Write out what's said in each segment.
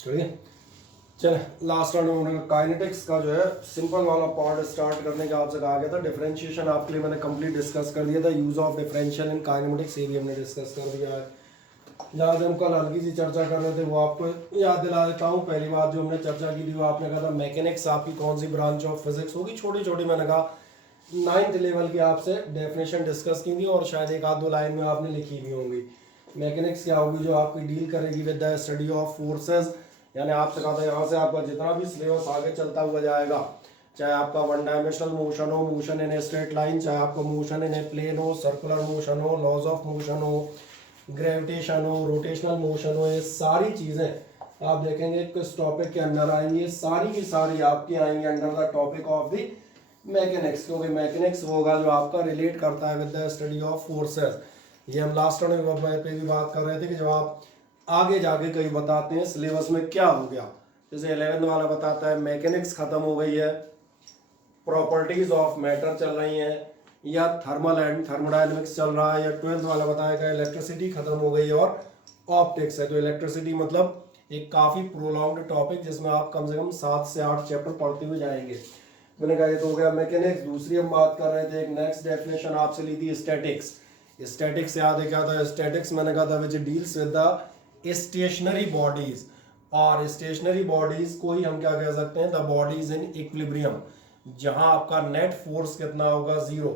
ठीक है। चल लास्ट राउंड में मैंने काइनेटिक्स का जो है सिंपल वाला पार्ट स्टार्ट करने का आपसे कहा गया था। डिफरेंशिएशन आपके लिए मैंने कंप्लीट डिस्कस कर दिया था। Use of differential in kinematics ये भी हमने डिस्कस कर दिया है। जहाँ से हम कल हल्की सी चर्चा कर रहे थे वो आपको याद दिला देता हूँ। पहली बात जो हमने चर्चा की थी वो आपने कहा था मैकेनिक्स आपकी कौन सी ब्रांच ऑफ फिजिक्स होगी। छोटी छोटी मैंने कहा 9th लेवल की आपसे डेफिनेशन डिस्कस की थी और शायद एक आध दो लाइन में आपने लिखी भी होंगी। मैकेनिक्स क्या होगी, जो आपकी डील करेगी with the study of forces. यानी आपसे कहा था यहाँ से आपका जितना भी सिलेबस आगे चलता हुआ जाएगा, चाहे आपका वन डायमेंशनल मोशन हो, motion in a straight line, चाहे आपका मोशन इन ए प्लेन हो, सर्कुलर मोशन हो, लॉज ऑफ मोशन हो, ग्रेविटेशन हो, रोटेशनल मोशन हो, ये सारी चीज़ें आप देखेंगे किस टॉपिक के अंदर आएंगी। ये सारी की सारी आपकी आएंगी under the topic of the mechanics, क्योंकि मैकेनिक्स वो होगा जो आपका रिलेट करता है with the study of forces. ये हम लास्ट राउंड पे भी बात कर रहे थे कि जब आप आगे जाके कहीं बताते हैं सिलेबस में क्या हो गया, जैसे 11th वाला बताता है मैकेनिक्स खत्म हो गई है, प्रॉपर्टीज ऑफ मैटर चल रही हैं, या थर्मल एंड थर्मोडायनेमिक्स चल रहा है, या 12th वाला बताएगा इलेक्ट्रिसिटी खत्म हो गई और ऑप्टिक्स है। तो इलेक्ट्रिसिटी मतलब एक काफ़ी प्रोलॉन्ग्ड टॉपिक जिसमें आप कम से कम 7 से 8 चैप्टर पढ़ते हुए जाएंगे। मैंने कहा ये तो हो गया मैकेनिक्स। दूसरी हम बात कर रहे थे, एक नेक्स्ट डेफिनेशन आपसे ली थी स्टैटिक्स। स्टैटिक्स याद है क्या था? स्टैटिक्स मैंने कहा था which deals with the stationary bodies, और स्टेशनरी बॉडीज को ही हम क्या कह सकते हैं, द बॉडीज इन इक्विलिब्रियम, जहां आपका नेट फोर्स कितना होगा, 0।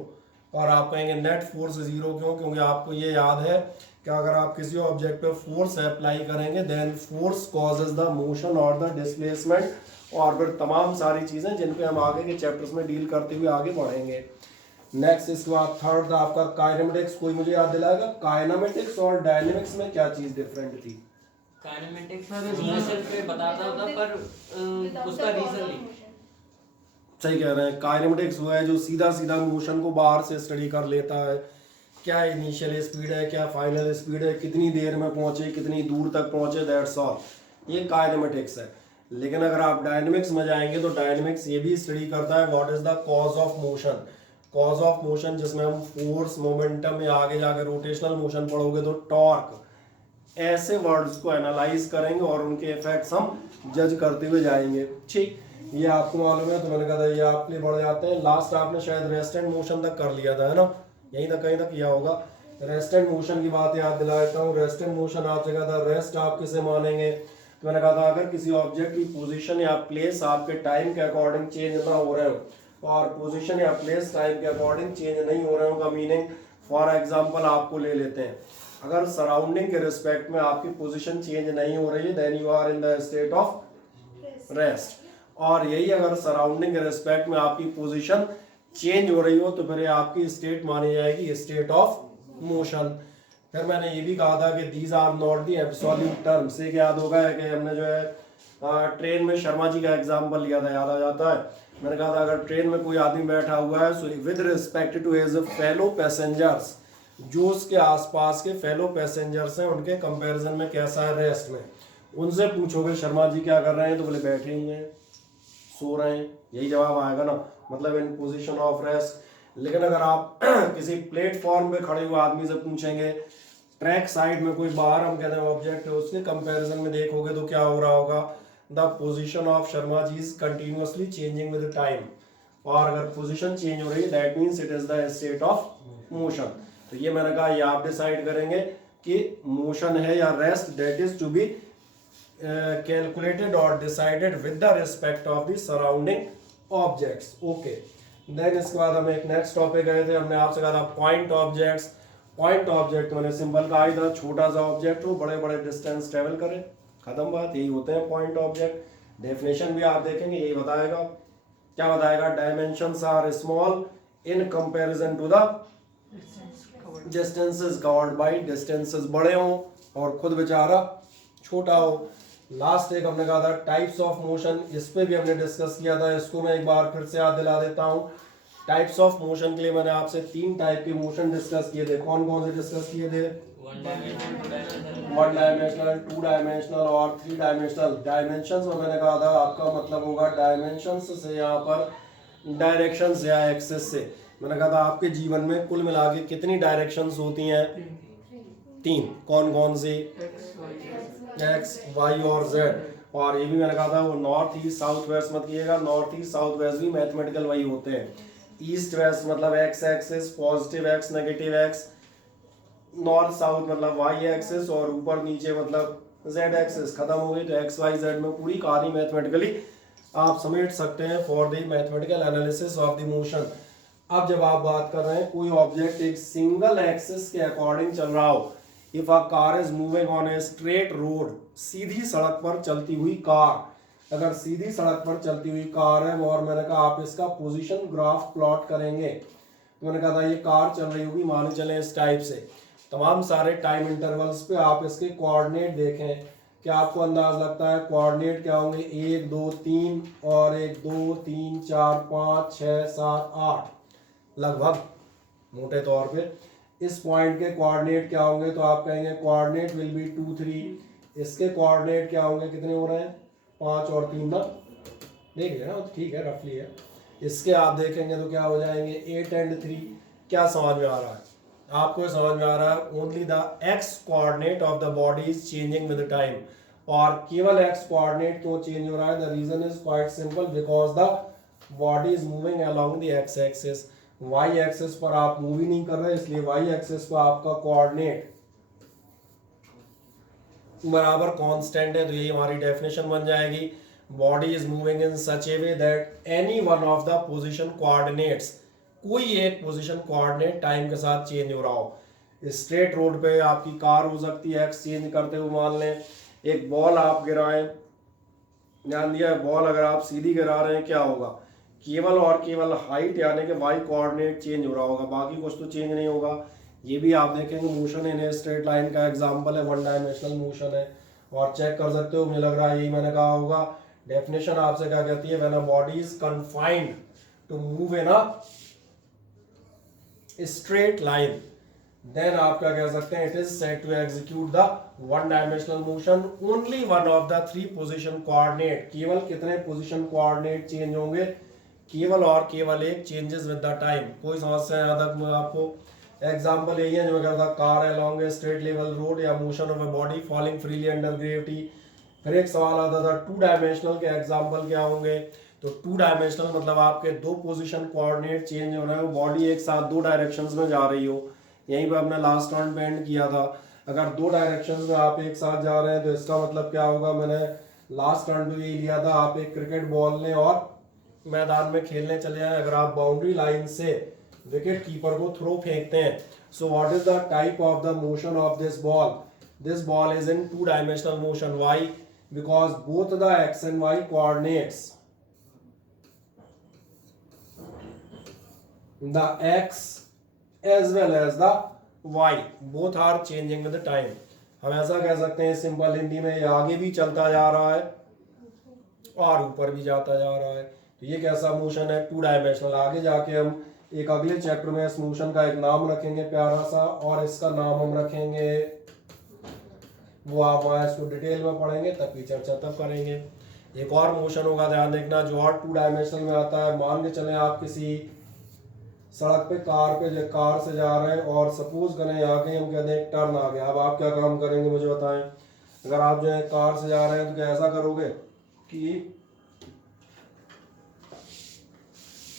और आप कहेंगे नेट फोर्स 0 क्यों? क्योंकि आपको ये याद है कि अगर आप किसी ऑब्जेक्ट पे फोर्स अप्लाई करेंगे then force causes the motion और द डिस्प्लेसमेंट, और फिर तमाम सारी चीज़ें जिन पे हम आगे के चैप्टर्स में डील करते हुए आगे बढ़ेंगे। नेक्स्ट इसके बाद थर्ड था आपका काइनेमेटिक्स। कोई मुझे याद दिलाएगा काइनेमेटिक्स और डायनेमिक्स में क्या चीज़ डिफरेंट थी? काइनेमेटिक्स में रीजन पे बताता था पर उसका रीजन नहीं। सही कह रहे हैं। काइनेमेटिक्स वो है जो सीधा सीधा मोशन को बाहर से स्टडी कर लेता है, क्या इनिशियल स्पीड है, क्या फाइनल स्पीड है, कितनी देर में पहुंचे, कितनी दूर तक पहुंचे, दैट्स ऑल, ये काइनेमेटिक्स है। लेकिन अगर आप डायनेमिक्स में जाएंगे तो डायनेमिक्स ये भी स्टडी करता है what is the cause of motion. Cause of motion जिसमें हम फोर्स, मोमेंटम, या आगे जाकर रोटेशनल मोशन पढ़ोगे तो टॉर्क, ऐसे वर्ड्स को एनालाइज करेंगे और उनके इफेक्ट्स हम जज करते हुए जाएंगे। ठीक, ये आपको मालूम है तो मैंने कहा था ये आपके लिए बढ़ जाते हैं। लास्ट आपने शायद रेस्ट एंड मोशन तक कर लिया था, है ना? यहीं तक कहीं तक किया होगा। रेस्ट एंड मोशन की बात याद दिला देता हूँ। रेस्ट एंड मोशन आपसे कहा था रेस्ट आप किसे मानेंगे, तो मैंने कहा था अगर किसी ऑब्जेक्ट की पोजीशन या प्लेस आपके टाइम के अकॉर्डिंग चेंज ना हो रहे हो और पोजीशन या प्लेस टाइम के अकॉर्डिंग चेंज नहीं हो रहे हो का मीनिंग, फॉर एग्जांपल आपको ले लेते हैं, अगर सराउंडिंग के रिस्पेक्ट में आपकी पोजीशन चेंज नहीं हो रही है then you are in the state of rest, और यही अगर सराउंडिंग के रिस्पेक्ट में आपकी पोजीशन चेंज हो रही हो तो फिर आपकी स्टेट मानी जाएगी स्टेट ऑफ मोशन। फिर मैंने ये भी कहा था कि these are not the absolute terms. एक याद होगा कि हमने जो है ट्रेन में शर्मा जी का एग्जांपल लिया था, याद आ जाता है। मैंने कहा था अगर ट्रेन में कोई आदमी बैठा हुआ है so with respect to his fellow passengers, जो उसके आसपास के फेलो पैसेंजर्स हैं उनके कंपैरिजन में कैसा है रेस्ट में, उनसे पूछोगे शर्मा जी क्या कर रहे हैं तो बोले बैठे हुए हैं, सो रहे हैं, यही जवाब आएगा ना, मतलब इन पोजीशन ऑफ रेस्ट। लेकिन अगर आप किसी प्लेटफॉर्म पे खड़े हुए आदमी से पूछेंगे, ट्रैक साइड में कोई बाहर हम कहते हैं ऑब्जेक्ट है उसके कंपैरिजन में देखोगे तो क्या हो रहा होगा, the position of Sharma ji is continuously changing with time, और अगर पोजीशन चेंज हो रही है that means it is the state of motion. तो ये मैंने कहा ये आप डिसाइड करेंगे कि मोशन है या rest, that is to be calculated और decided with the respect of the surrounding objects. Okay, then इसके बाद हम एक नेक्स्ट टॉपिक गए थे, हमने आपसे कहा था पॉइंट ऑब्जेक्ट्स। पॉइंट ऑब्जेक्ट मैंने सिंपल कहा ही था, छोटा सा ऑब्जेक्ट हो बड़े बड़े डिस्टेंस ट्रेवल करे, खत्म बात, यही होते हैं पॉइंट ऑब्जेक्ट। डेफिनेशन भी आप देखेंगे यही बताएगा, क्या बताएगा, dimensions are small in comparison to the distances covered by, distances बड़े हों और खुद बेचारा छोटा हो। लास्ट एक हमने कहा था टाइप्स ऑफ मोशन, इस पे भी हमने डिस्कस किया था, इसको मैं एक बार फिर से याद दिला देता हूँ। टाइप्स ऑफ मोशन के लिए मैंने आपसे 3 टाइप के मोशन डिस्कस किए थे। कौन कौन से डिस्कस किए थे? 1 डायमेंशनल, 2 डायमेंशनल और 3 डायमेंशनल। डायमेंशंस में मैंने कहा था आपका मतलब होगा डायमेंशंस से यहाँ पर डायरेक्शंस या एक्सेस से। मैंने कहा था आपके जीवन में कुल मिला के कितनी डायरेक्शंस होती हैं? 3। कौन कौन सी? एक्स, वाई और जेड। और ये भी मैंने कहा था वो नॉर्थ ईस्ट साउथ वेस्ट मत कीजिएगा, नॉर्थ ईस्ट साउथ वेस्ट भी मैथमेटिकल वही होते हैं। ईस्ट वेस्ट मतलब x axis, positive x negative x, north south मतलब वाई एक्सिस, और ऊपर नीचे मतलब जेड एक्सिस। खत्म हो गई तो एक्स वाई जेड में पूरी कहानी मैथमेटिकली आप समेट सकते हैं for the mathematical analysis of the motion. अब जब आप बात कर रहे हैं कोई ऑब्जेक्ट एक सिंगल एक्सिस के अकॉर्डिंग चल रहा हो, if a car is moving on a straight road, सीधी सड़क पर चलती हुई कार, अगर सीधी सड़क पर चलती हुई कार है और मैंने कहा आप इसका पोजीशन ग्राफ प्लॉट करेंगे, तो मैंने कहा था ये कार चल रही होगी, मान चले इस टाइप से, तमाम सारे टाइम इंटरवल्स पे आप इसके कोऑर्डिनेट देखें, क्या आपको अंदाज लगता है कोऑर्डिनेट क्या होंगे? 1 2 3 और 1 2 3 4 5 6 7 8 लगभग मोटे तौर पे। इस पॉइंट के कोऑर्डिनेट क्या होंगे? तो आप कहेंगे कोऑर्डिनेट विल बी 2 3। इसके कोऑर्डिनेट क्या होंगे? कितने हो रहे हैं? 5 और 3 ना, देख लेना ठीक है, रफली है। इसके आप देखेंगे तो क्या हो जाएंगे? 8 एंड 3। क्या समझ में आ रहा है आपको? समझ में आ रहा है only the x coordinate of the body is changing with time. और केवल एक्स कोऑर्डिनेट क्यों चेंज हो रहा है? The reason is quite simple, because the body is moving along the x axis. Y axis पर आप मूव ही नहीं कर रहे, इसलिए वाई एक्सिस पर आपका कोऑर्डिनेट बराबर कांस्टेंट है। तो यही हमारी डेफिनेशन बन जाएगी, body is moving in such A way that any one of the position coordinates, कोई एक पोजीशन कोऑर्डिनेट टाइम के साथ चेंज हो रहा हो। स्ट्रेट रोड पे आपकी कार हो सकती है एक्स चेंज करते हुए, मान लें एक बॉल आप गिराएं, ध्यान दिया, बॉल अगर आप सीधी गिरा रहे हैं क्या होगा? केवल और केवल हाइट यानी कि वाई कोऑर्डिनेट चेंज हो रहा होगा, बाकी कुछ तो चेंज नहीं होगा। ये भी आप देखेंगे motion in a straight line का एग्जांपल है, वन डायमेंशनल मोशन है, और चेक कर सकते हो, मुझे लग रहा है यही मैंने कहा होगा। डेफिनेशन आपसे क्या कहती है? When a body is confined to move in a straight line, then आप क्या कह सकते हैं? It is said to execute the one dimensional motion only one of the 3 position coordinate. केवल कितने पोजीशन कोऑर्डिनेट चेंज होंगे? केवल और केवल एक, चेंजेस विद द टाइम। कोई समस्या यहाँ तक में आपको? एग्जांपल यही है जो मैं कहता, car along a straight level road, या motion of a body falling freely under gravity. फिर एक सवाल आता था 2 डायमेंशनल के एग्जांपल क्या होंगे? तो 2 डायमेंशनल मतलब आपके 2 पोजीशन कोऑर्डिनेट चेंज हो रहे हो, बॉडी एक साथ 2 डायरेक्शंस में जा रही हो। यहीं पे हमने लास्ट टर्न पे एंड किया था, अगर 2 डायरेक्शंस में आप एक साथ जा रहे हैं तो इसका मतलब क्या होगा? मैंने लास्ट टर्न पे यही लिया था, आप एक क्रिकेट बॉल लें और मैदान में खेलने चले जाएं, अगर आप बाउंड्री लाइन से विकेट कीपर को थ्रो फेंकते हैं, so what is the type of the motion of this ball? This ball is in 2 dimensional motion. Why? Because both the x and y coordinates, the x as well as the y both are changing with the time। हम ऐसा कह सकते हैं simple Hindi में, ये आगे भी चलता जा रहा है और ऊपर भी जाता जा रहा है। तो ये कैसा मोशन है? 2 डायमेंशनल। आगे जाके हम एक अगले चैप्टर में इस मोशन का एक नाम रखेंगे प्यारा सा, और इसका नाम हम रखेंगे, वो आप वहाँ इसको डिटेल में पढ़ेंगे, तब की चर्चा तब करेंगे। एक और मोशन होगा, ध्यान देखना, जो और 2 डायमेंशनल में आता है। मान के चले आप किसी सड़क पे कार से जा रहे हैं, और सपोज करें यहाँ के हम कहते हैं टर्न आ गया। अब आप क्या काम करेंगे मुझे बताएं? अगर आप जो है कार से जा रहे हैं तो क्या ऐसा करोगे कि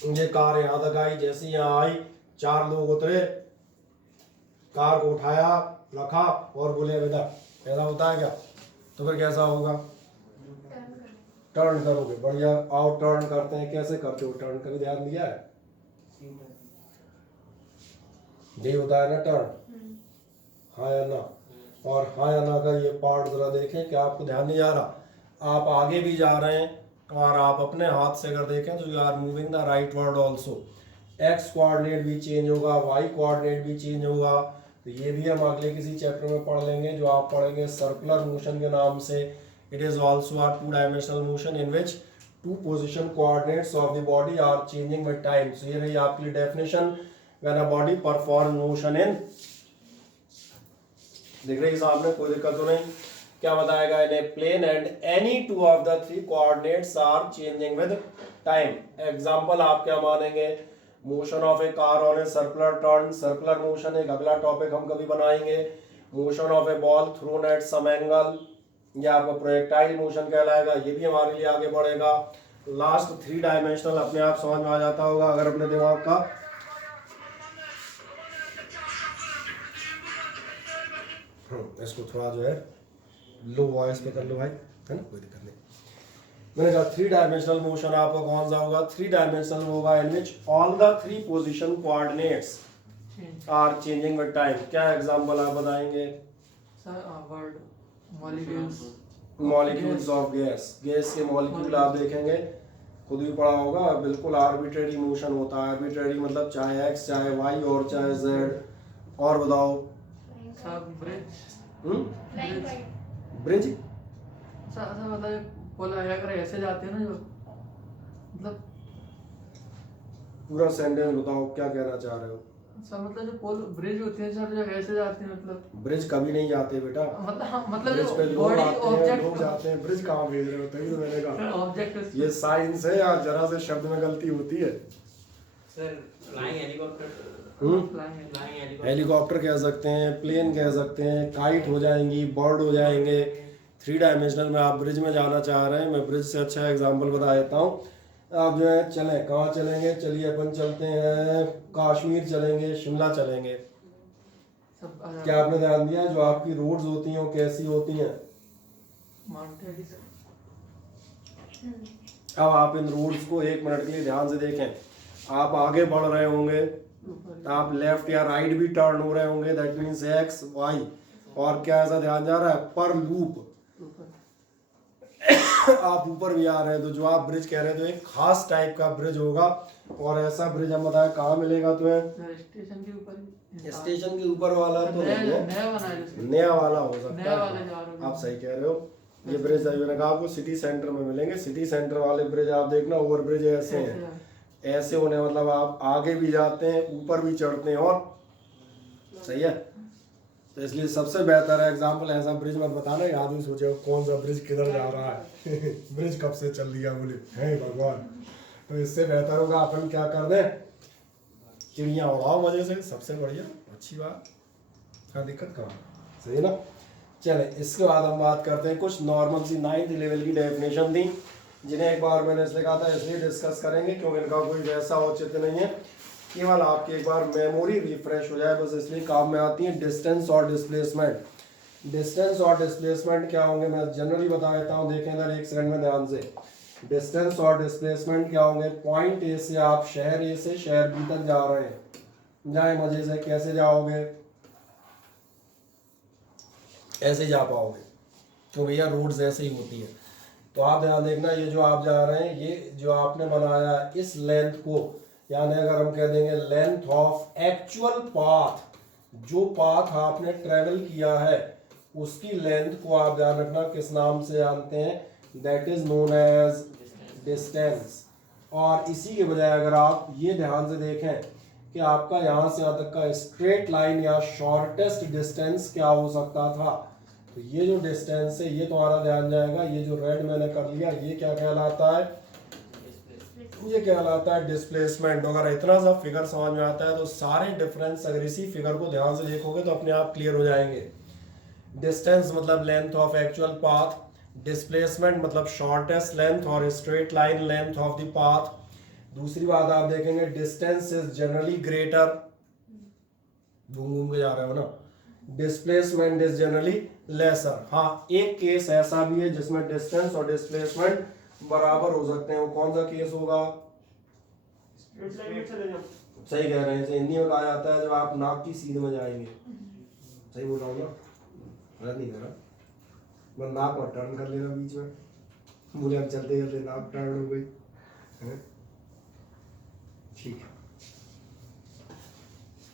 ये कार यहाँ तक आई, जैसे यहाँ आई 4 लोग उतरे, कार को उठाया, रखा और बोले विदा, ऐसा होता है क्या? तो फिर कैसा होगा? टर्न करोगे। बढ़िया, आओ टर्न करते हैं। कैसे करते हो टर्न? कभी ध्यान दिया है? यही होता है ना टर्न, हाँ या ना? और हाँ या ना का ये पार्ट जरा देखें, क्या आपको ध्यान नहीं जा रहा? आप आगे भी जा रहे हैं और आप अपने हाथ से अगर देखें तो you are moving the right word also. X coordinate भी चेंज होगा, वाई कोऑर्डिनेट भी चेंज होगा। तो ये भी हम अगले किसी चैप्टर में पढ़ लेंगे, जो आप पढ़ेंगे सर्कुलर मोशन के नाम से। It is also a 2 dimensional motion in which 2 position coordinates of the body are changing with time. So ये रही आपकी definition, when a body perform motion in, दिख रही है सामने, कोई दिक्कत तो नहीं? क्या बताएगा? in a plane and any 2 of the 3 coordinates are changing with time। Example आप क्या मानेंगे? Motion of a car on a circular turn, circular motion एक अगला टॉपिक हम कभी बनाएंगे। Motion of a ball thrown at some angle, ये आपका प्रोजेक्टाइल मोशन कहलाएगा, ये भी हमारे लिए आगे बढ़ेगा। लास्ट 3 डायमेंशनल अपने आप समझ में आ जाता होगा अगर अपने दिमाग का इसको थोड़ा जो है लो वॉइस पे कर लो भाई, है ना, कोई दिक्कत नहीं। मैंने कहा 3 डायमेंशनल मोशन आपका कौन सा होगा? 3 डायमेंशनल होगा in which all the 3 position coordinates are changing with time. क्या एग्जांपल आप बताएंगे? Word molecules, molecules of gas, gas के मॉलिक्यूल आप देखेंगे, खुद भी पढ़ा होगा, बिल्कुल आर्बिट्रेरी मोशन होता है। आर्बिट्रेरी मतलब चाहे एक्स चाहे वाई और चाहे जेड। और बताओ सब ब्रिज ब्रिज मतलब बोला है अगर ऐसे जाते हैं ना जो मतलब पूरा सेंटेंस बताओ क्या कहना चाह रहे हो? सर मतलब जो पोल ब्रिज होते हैं सर जो ऐसे जाते हैं मतलब ब्रिज कभी नहीं जाते बेटा, मतलब हाँ, मतलब ब्रिज जो पे लोग बॉडी आते हैं, लोग ऑब्जेक्ट जाते हैं, ब्रिज कहाँ भेज रहे होते हैं? तो मैंने कहा ऑब्जेक्ट ये साइंस है या जरा से शब्द में गलती होती है? Sir flying helicopter, flying helicopter, helicopter कह सकते हैं, प्लेन कह सकते हैं, काइट हो जाएंगी, बर्ड हो जाएंगे। 3 डायमेंशनल में आप ब्रिज में जाना चाह रहे हैं, मैं ब्रिज से अच्छा एग्जांपल बता देता हूँ। आप जो है चलें, कहाँ चलेंगे? चलिए अपन चलते हैं कश्मीर चलेंगे, शिमला चलेंगे। क्या आपने ध्यान दिया जो आपकी रोड्स होती हैं वो कैसी होती हैं? माउंटेन। अब आप इन रोड्स को 1 मिनट के लिए ध्यान से देखें। आप आगे बढ़ रहे होंगे, आप लेफ्ट या राइट भी टर्न हो रहे होंगे, दैट मीन्स एक्स वाई, और क्या ऐसा ध्यान जा रहा है? पर लूप आप ऊपर भी आ रहे हैं। तो जो आप ब्रिज कह रहे हैं तो एक खास टाइप का ब्रिज होगा, और ऐसा ब्रिज हम बताया कहाँ मिलेगा तुम्हें? स्टेशन के ऊपर। स्टेशन के ऊपर वाला तो नहीं है, नया बना है जिसका। नया वाला हो सकता नया वाला जा है, रहा है। आप सही कह रहे हो। ये ब्रिज मैंने कहा आपको सिटी सेंटर में मिलेंगे। सिटी सेंटर वाले ब्रिज आप देखना, ओवर ब्रिज ऐसे हैं, ऐसे होने मतलब आप आगे भी जाते हैं, ऊपर भी चढ़ते हैं, और सही है। तो इसलिए सबसे बेहतर है एग्जाम्पल ऐसा ब्रिज मत बताना, याद नहीं सोचे कौन सा ब्रिज किधर जा रहा है ब्रिज कब से चल दिया बोले, हे भगवान। तो इससे बेहतर होगा अपन क्या कर दें, चिड़िया उड़ाओ मजे से, सबसे बढ़िया, अच्छी बात, क्या दिक्कत कहाँ, सही है ना। चले इसके बाद हम बात करते हैं कुछ नॉर्मल सी 9th लेवल की डेफिनेशन थी, जिन्हें एक बार मैंने इसलिए कहा था इसलिए डिस्कस करेंगे क्योंकि इनका कोई वैसा औचित्य नहीं है, केवल आपकी एक बार मेमोरी रिफ्रेश हो जाए बस, इसलिए काम में आती है। डिस्टेंस और डिस्प्लेसमेंट। डिस्टेंस और डिस्प्लेसमेंट क्या होंगे मैं जनरली बता देता हूँ, देखें इधर 1 सेकंड में ध्यान से। डिस्टेंस और डिस्प्लेसमेंट क्या होंगे? पॉइंट ए से आप शहर ए से शहर बी तक जा रहे हैं, जाए मजे से, कैसे जाओगे? ऐसे जा पाओगे, तो भैया रोड्स ऐसे ही होती है। तो आप ध्यान देखना, ये जो आप जा रहे हैं, ये जो आपने बनाया इस लेंथ को, यानी अगर हम कह देंगे लेंथ ऑफ एक्चुअल पाथ, जो पाथ आपने ट्रेवल किया है उसकी लेंथ को आप ध्यान रखना किस नाम से जानते हैं? That is known as distance. और इसी के बजाय अगर आप ये ध्यान से देखें कि आपका यहाँ से यहाँ तक का स्ट्रेट लाइन या शॉर्टेस्ट डिस्टेंस क्या हो सकता था, तो ये जो डिस्टेंस है ये तुम्हारा ध्यान जाएगा, ये जो रेड मैंने कर लिया ये क्या कहलाता है? ये कहलाता है डिस्प्लेसमेंट। अगर इतना सा फिगर समझ में आता है तो सारे डिफरेंस अगर इसी फिगर को ध्यान से देखोगे तो अपने आप क्लियर हो जाएंगे। डिस्टेंस मतलब length of actual path, displacement मतलब शॉर्टेस्ट लेंथ और straight line length of the path. दूसरी बात आप देखेंगे डिस्टेंस इज जनरली ग्रेटर, घूम घूम के जा रहे हो ना, डिस्प्लेसमेंट इज जनरली लेसर। हाँ, एक केस ऐसा भी है जिसमें डिस्टेंस और डिस्प्लेसमेंट बराबर हो सकते हैं, वो कौन सा केस होगा? सही कह रहे हैं, हिंदी में कहा जाता है जब आप नाक की सीध में जाएंगे। सही बोल रहा हूँ ना, गलत नहीं कह रहा, मैं नाक और टर्न कर लेना बीच में, बोले हम चलते चलते नाक टर्न हो गई, ठीक है।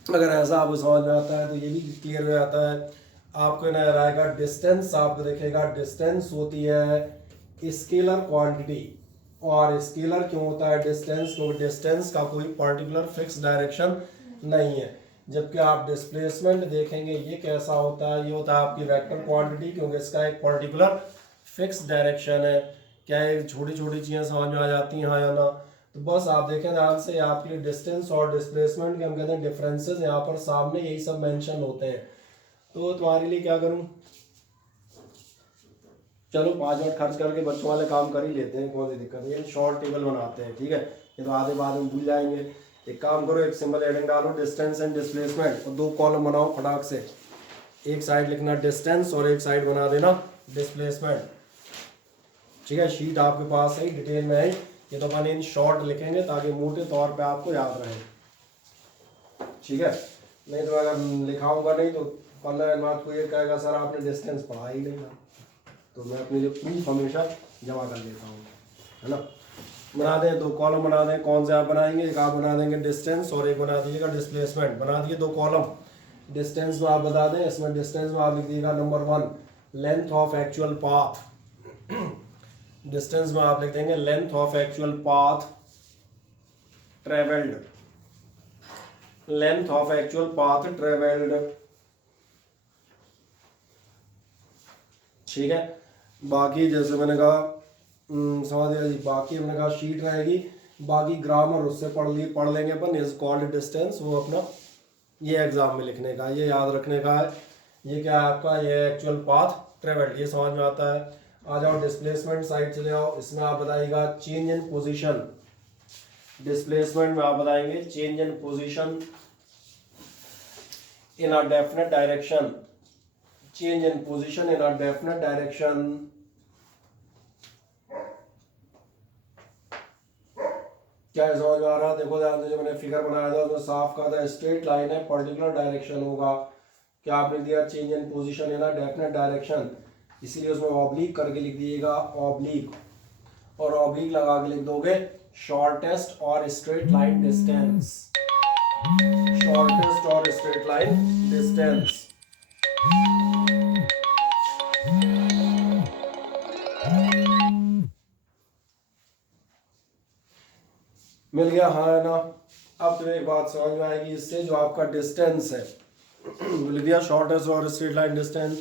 अगर ऐसा आपको समझ में आता है तो ये भी क्लियर हो जाता है। आपको नजर आएगा डिस्टेंस, आपको दिखेगा डिस्टेंस होती है स्केलर क्वांटिटी। और स्केलर क्यों होता है डिस्टेंस? क्योंकि डिस्टेंस का कोई पर्टिकुलर फिक्स डायरेक्शन नहीं है। जबकि आप डिस्प्लेसमेंट देखेंगे ये कैसा होता है, ये होता है आपकी वेक्टर क्वांटिटी, क्योंकि इसका एक पर्टिकुलर फिक्स डायरेक्शन है। क्या है, छोटी छोटी चीज़ें समझ में आ जाती हैं हाँ या ना। तो बस आप देखें ध्यान से, आपके डिस्टेंस और डिस्प्लेसमेंट के हम कहते हैं डिफरेंसेस, यहाँ पर सामने यही सब मेंशन होते हैं। तो तुम्हारे लिए क्या करूँ, चलो 5 मिनट खर्च करके बच्चों वाले काम कर ही लेते हैं, कौन सी दिक्कत है। ये शॉर्ट टेबल बनाते हैं, ठीक है, ये तो आधे बाद में भूल जाएंगे। एक काम करो, एक सिंबल हेडिंग डालो डिस्टेंस एंड डिस्प्लेसमेंट और 2 कॉलम बनाओ फटाक से। एक साइड लिखना डिस्टेंस और एक साइड बना देना डिस्प्लेसमेंट, ठीक है। शीट आपके पास है, डिटेल में है, ये तो अपन इन शॉर्ट लिखेंगे ताकि मोटे तौर पे आपको याद रहे, ठीक है। नहीं तो अगर लिखाऊंगा नहीं तो 15 दिन बाद कोई ये कहेगा सर आपने डिस्टेंस पढ़ा ही नहीं था। तो मैं अपनी जो प्रूफ हमेशा जमा कर लेता हूँ, है ना। बना दें 2 कॉलम बना दें, कौन से आप बनाएंगे, एक आप बना देंगे डिस्टेंस और एक बना दीजिएगा डिस्प्लेसमेंट। बना दिए 2 कॉलम। डिस्टेंस में आप बता दें, इसमें डिस्टेंस में आप लिख दीजिएगा number 1 length of actual path. Distance में आप लिख देंगे length of actual path travelled, length of actual path travelled, ठीक है। बाकी जैसे मैंने कहा समझ लिया जी, बाकी मैंने कहा शीट रहेगी, बाकी ग्रामर उससे पढ़ लेंगे अपन। इज कॉल्ड डिस्टेंस, वो अपना ये एग्जाम में लिखने का, ये याद रखने का है। ये क्या है आपका, ये एक्चुअल पाथ ट्रेवल्ड, ये समझ में आता है। आ जाओ डिस्प्लेसमेंट साइड चले आओ, इसमें आप बताइएगा चेंज इन पोजीशन। डिस्प्लेसमेंट में आप बताएंगे change in position in a definite direction, change in position in a definite direction. क्या समझ में आ रहा है? देखो ध्यान से, जो मैंने फिगर बनाया था उसमें साफ कहा था स्ट्रेट लाइन है, पर्टिकुलर डायरेक्शन होगा। क्या आपने दिया change in position in a definite direction, इसीलिए उसमें ऑब्लिक करके लिख दीजिएगा ऑब्लिक, और ऑब्लिक लगा के लिख दोगे शॉर्टेस्ट और स्ट्रेट लाइन डिस्टेंस, शॉर्टेस्ट और स्ट्रेट लाइन डिस्टेंस। मिल गया, हाँ है ना। अब तो एक बात समझ में आएगी इससे, जो आपका डिस्टेंस है लिख दिया शॉर्टेस्ट और स्ट्रेट लाइन डिस्टेंस।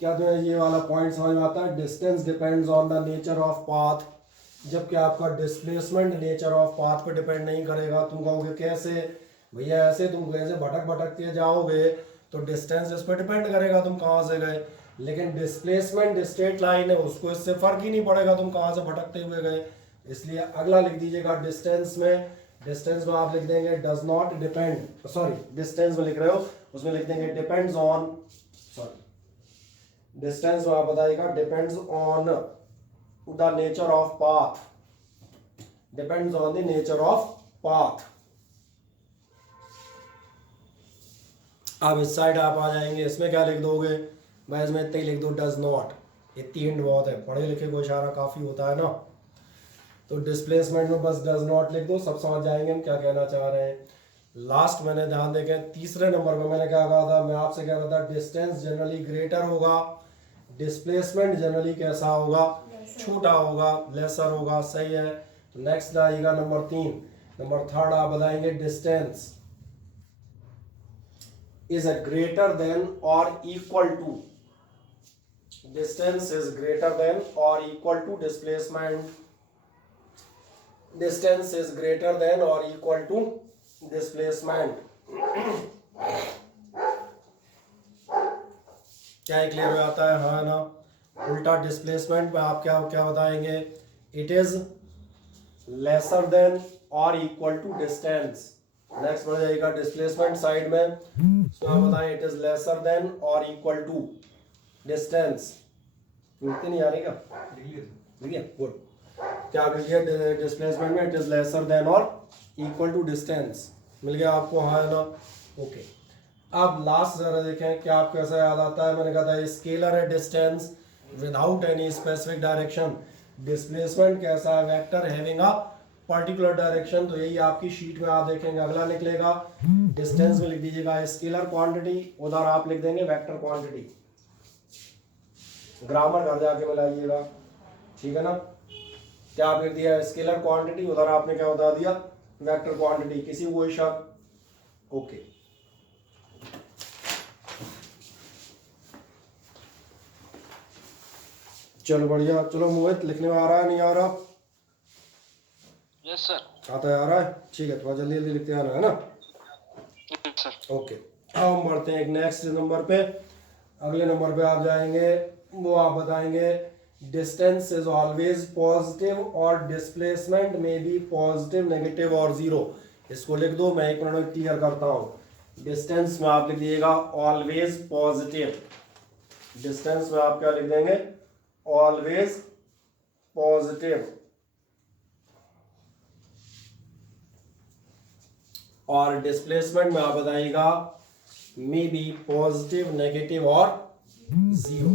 क्या तुम्हें ये वाला पॉइंट समझ में आता है? Distance depends on the nature of path, जबकि आपका डिस्प्लेसमेंट नेचर ऑफ पाथ पे डिपेंड नहीं करेगा। तुम कहोगे कैसे भैया, ऐसे तुम कैसे भटकते जाओगे, तो डिस्टेंस इस पर डिपेंड करेगा तुम कहाँ से गए। लेकिन डिस्प्लेसमेंट स्ट्रेट लाइन है, उसको इससे फर्क ही नहीं पड़ेगा तुम कहाँ से भटकते हुए गए। इसलिए अगला लिख दीजिएगा डिस्टेंस में, डिस्टेंस में आप लिख देंगे does not depend, sorry distance में लिख रहे हो उसमें लिख देंगे डिपेंड्स ऑन, सॉरी डिस्टेंस में आप बताइएगा depends on the nature of path, depends on the nature of path. अब इस साइड आप आ जाएंगे, इसमें क्या लिख दोगे भाई, इसमें इतना ही लिख दो डज नॉट, इतनी हिंट बहुत है, पढ़े लिखे को इशारा काफी होता है ना। तो डिस्प्लेसमेंट में बस डज नॉट लिख दो, सब समझ जाएंगे हम क्या कहना चाह रहे हैं। लास्ट मैंने ध्यान देके 3रे नंबर पे मैंने क्या कहा था, मैं आपसे कह रहा था डिस्टेंस जनरली ग्रेटर होगा, डिस्प्लेसमेंट जनरली कैसा होगा, छोटा होगा, लेसर होगा, सही है। तो नेक्स्ट आएगा नंबर 3। नंबर 3 आप बताएंगे distance is a greater than or equal to, distance is greater than or equal to displacement, distance is greater than or equal to displacement। क्या क्लियर हो जाता है, हाँ ना। उल्टा डिस्प्लेसमेंट में आप क्या क्या बताएंगे, इट इज लेसर देन और इक्वल टू डिस्टेंस। नेक्स्ट बढ़ जाएगा डिस्प्लेसमेंट साइड में, इसमें आप बताएं इट इज लेसर देन और इक्वल टू डिस्टेंस। लिखते नहीं आ रही क्या, ठीक है गुड। क्या मिल गया डिस्प्लेसमेंट में, इट इज लेसर देन और इक्वल टू डिस्टेंस, मिल गया आपको, हाँ ना। ओके, अब लास्ट जरा देखें क्या आपको ऐसा याद आता है, मैंने कहा था स्केलर है distance without any specific direction, displacement कैसा है, vector having a particular direction. तो यही आपकी शीट में आप देखेंगे अगला निकलेगा, डिस्टेंस में लिख दीजिएगा स्केलर क्वांटिटी, उधर आप लिख देंगे वेक्टर क्वांटिटी, ग्रामर घर जाके मिलाइएगा, ठीक है ना। क्या आप लिख दिया स्केलर क्वांटिटी, उधर आपने क्या बता दिया वेक्टर क्वांटिटी, किसी को कोई शक? ओके चलो बढ़िया। चलो मोहित लिखने में आ रहा है नहीं आ रहा? Yes sir. आता है, आ रहा है, ठीक है, थोड़ा जल्दी जल्दी लिखते आना है ना। Yes sir. ओके, अब हम बढ़ते हैं एक नेक्स्ट नंबर पे। अगले नंबर पे आप जाएंगे, वो आप बताएंगे डिस्टेंस इज ऑलवेज पॉजिटिव और डिस्प्लेसमेंट में भी पॉजिटिव, नेगेटिव और जीरो। इसको लिख दो, मैं एक मिनट में क्लियर करता हूं। डिस्टेंस में आप लिख दिएगा ऑलवेज पॉजिटिव, डिस्टेंस में आप क्या लिख देंगे, ऑलवेज पॉजिटिव, और डिस्प्लेसमेंट में आप बताइएगा मे बी पॉजिटिव, नेगेटिव और जीरो।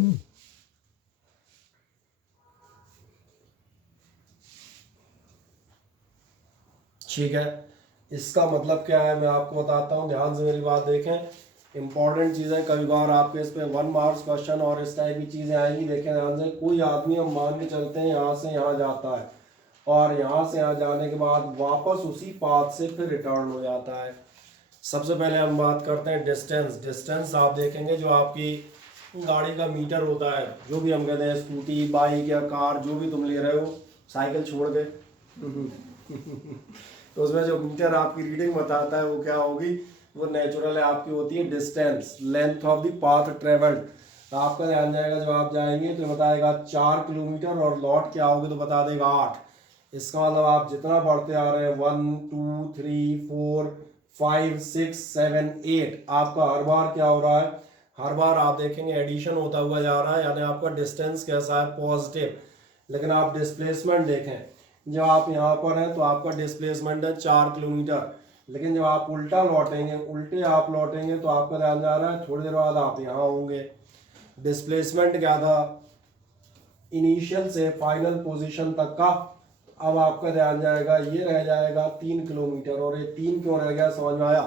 ठीक है, इसका मतलब क्या है मैं आपको बताता हूं, ध्यान से मेरी बात देखें। इंपॉर्टेंट चीजें, कभी बार आपके इस पे 1 मार्क्स क्वेश्चन और इस टाइप की चीजें आएंगी। देखें ध्यान से, कोई आदमी हम मान के चलते हैं यहाँ से यहाँ जाता है और यहाँ से यहाँ जाने के बाद वापस उसी पाथ से फिर रिटर्न हो जाता है। सबसे पहले हम बात करते हैं डिस्टेंस। डिस्टेंस आप देखेंगे जो आपकी गाड़ी का मीटर होता है, जो भी हम कहते हैं स्कूटी, बाइक या कार, जो भी तुम ले रहे हो, साइकिल छोड़ के तो उसमें जो मीटर आपकी रीडिंग बताता है वो क्या होगी, वो नेचुरल है आपकी होती है distance, length of the path travelled. तो आपका ध्यान जाएगा जब आप जाएंगे तो बताएगा 4 किलोमीटर और लौट के आओगे तो बता देगा 8। इसका मतलब आप जितना बढ़ते आ रहे हैं 1 2 3 4 5 6 7 8, आपका हर बार क्या हो रहा है, हर बार आप देखेंगे एडिशन होता हुआ जा रहा है, यानी आपका डिस्टेंस कैसा है, पॉजिटिव। लेकिन आप डिस्प्लेसमेंट देखें, जब आप यहाँ पर हैं तो आपका डिस्प्लेसमेंट है 4 किलोमीटर, लेकिन जब आप उल्टा लौटेंगे, उल्टे आप लौटेंगे तो आपका ध्यान जा रहा है थोड़ी देर बाद आप यहाँ होंगे। डिस्प्लेसमेंट क्या था, इनिशियल से फाइनल पोजीशन तक का, अब आपका ध्यान जाएगा ये रह जाएगा 3 किलोमीटर। और ये 3 क्यों रह गया समझ में आया,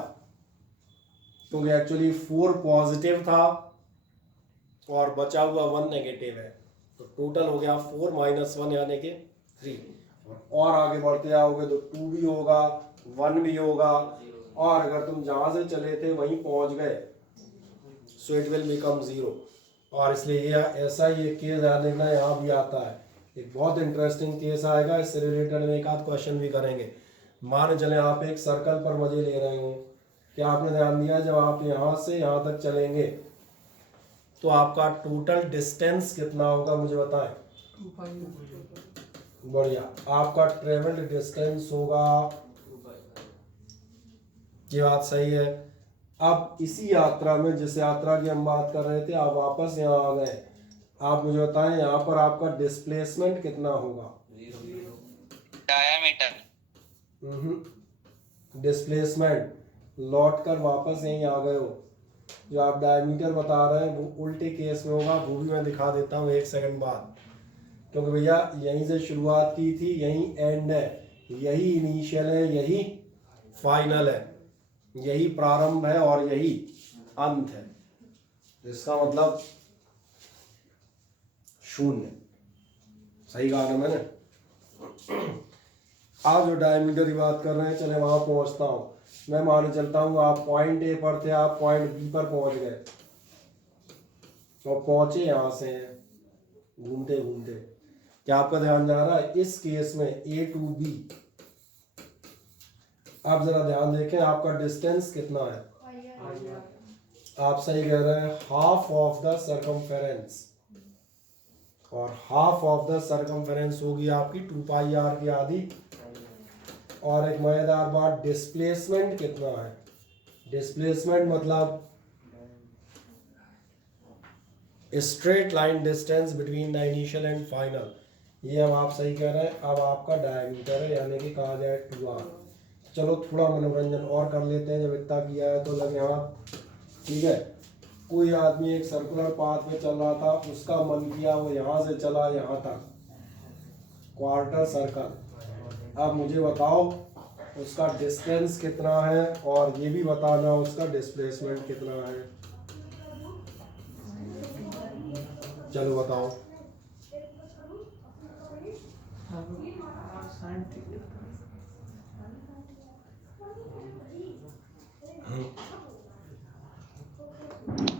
क्योंकि एक्चुअली 4 पॉजिटिव था और बचा हुआ 1 नेगेटिव है, तो टोटल हो गया 4 - 1 यानी कि 3। और आगे बढ़ते आओगे तो 2 भी होगा, 1 भी होगा, और अगर तुम जहां से चले थे वहीं पहुंच गए सो इट विल बिकम 0। और इसलिए ये ऐसा ही एक केस ध्यान देखना यहाँ भी आता है, एक बहुत इंटरेस्टिंग केस आएगा, इससे रिलेटेड में एक आध क्वेश्चन भी करेंगे। मान चले आप एक सर्कल पर मजे ले रहे हो, क्या आपने ध्यान दिया जब आप यहाँ से यहाँ तक चलेंगे तो आपका टोटल डिस्टेंस कितना होगा मुझे बताएं। बढ़िया, आपका ट्रेवल्ड डिस्टेंस होगा, ये बात सही है। अब इसी यात्रा में, जिस यात्रा की हम बात कर रहे थे, आप वापस यहाँ आ गए, आप मुझे बताएं यहाँ पर आपका डिस्प्लेसमेंट कितना होगा, डायामीटर। डिस्प्लेसमेंट, लौट कर वापस यहीं आ गए हो, जो आप डायमीटर बता रहे हैं वो उल्टे केस में होगा, वो भी मैं दिखा देता हूँ 1 सेकंड बाद, क्योंकि भैया यहीं से शुरुआत की थी, यहीं एंड है, यही इनिशियल है, यही फाइनल है, यही प्रारंभ है और यही अंत है। इसका मतलब 0। सही कहा ना मैंने। आप जो डायमीटर की बात कर रहे हैं, चले वहां पहुंचता हूं मैं, मान चलता हूं आप पॉइंट ए पर थे, आप पॉइंट बी पर पहुंच गए और पहुंचे यहां से घूमते घूमते, क्या आपका ध्यान जा रहा है इस केस में ए टू बी। आप जरा ध्यान देखें आपका डिस्टेंस कितना है, आप सही कह रहे हैं, हाफ ऑफ द सर्कमफेरेंस, और हाफ ऑफ द सर्कमफेरेंस होगी आपकी 2 पाई आर की आधी। और एक मजेदार बात, डिस्प्लेसमेंट कितना है, डिस्प्लेसमेंट मतलब straight line distance between the initial and final, ये हम आप सही कह रहे हैं। अब आपका डायमीटर है, यानी कि कहा जाए 2r। चलो थोड़ा मनोरंजन और कर लेते हैं, जब इतना किया है तो लगे हाथ। ठीक है, कोई आदमी एक सर्कुलर पाथ में चल रहा था, उसका मन किया वो यहाँ से चला यहाँ तक, क्वार्टर सर्कल। अब मुझे बताओ उसका डिस्टेंस कितना है, और ये भी बताना उसका डिस्प्लेसमेंट कितना है। चलो बताओ।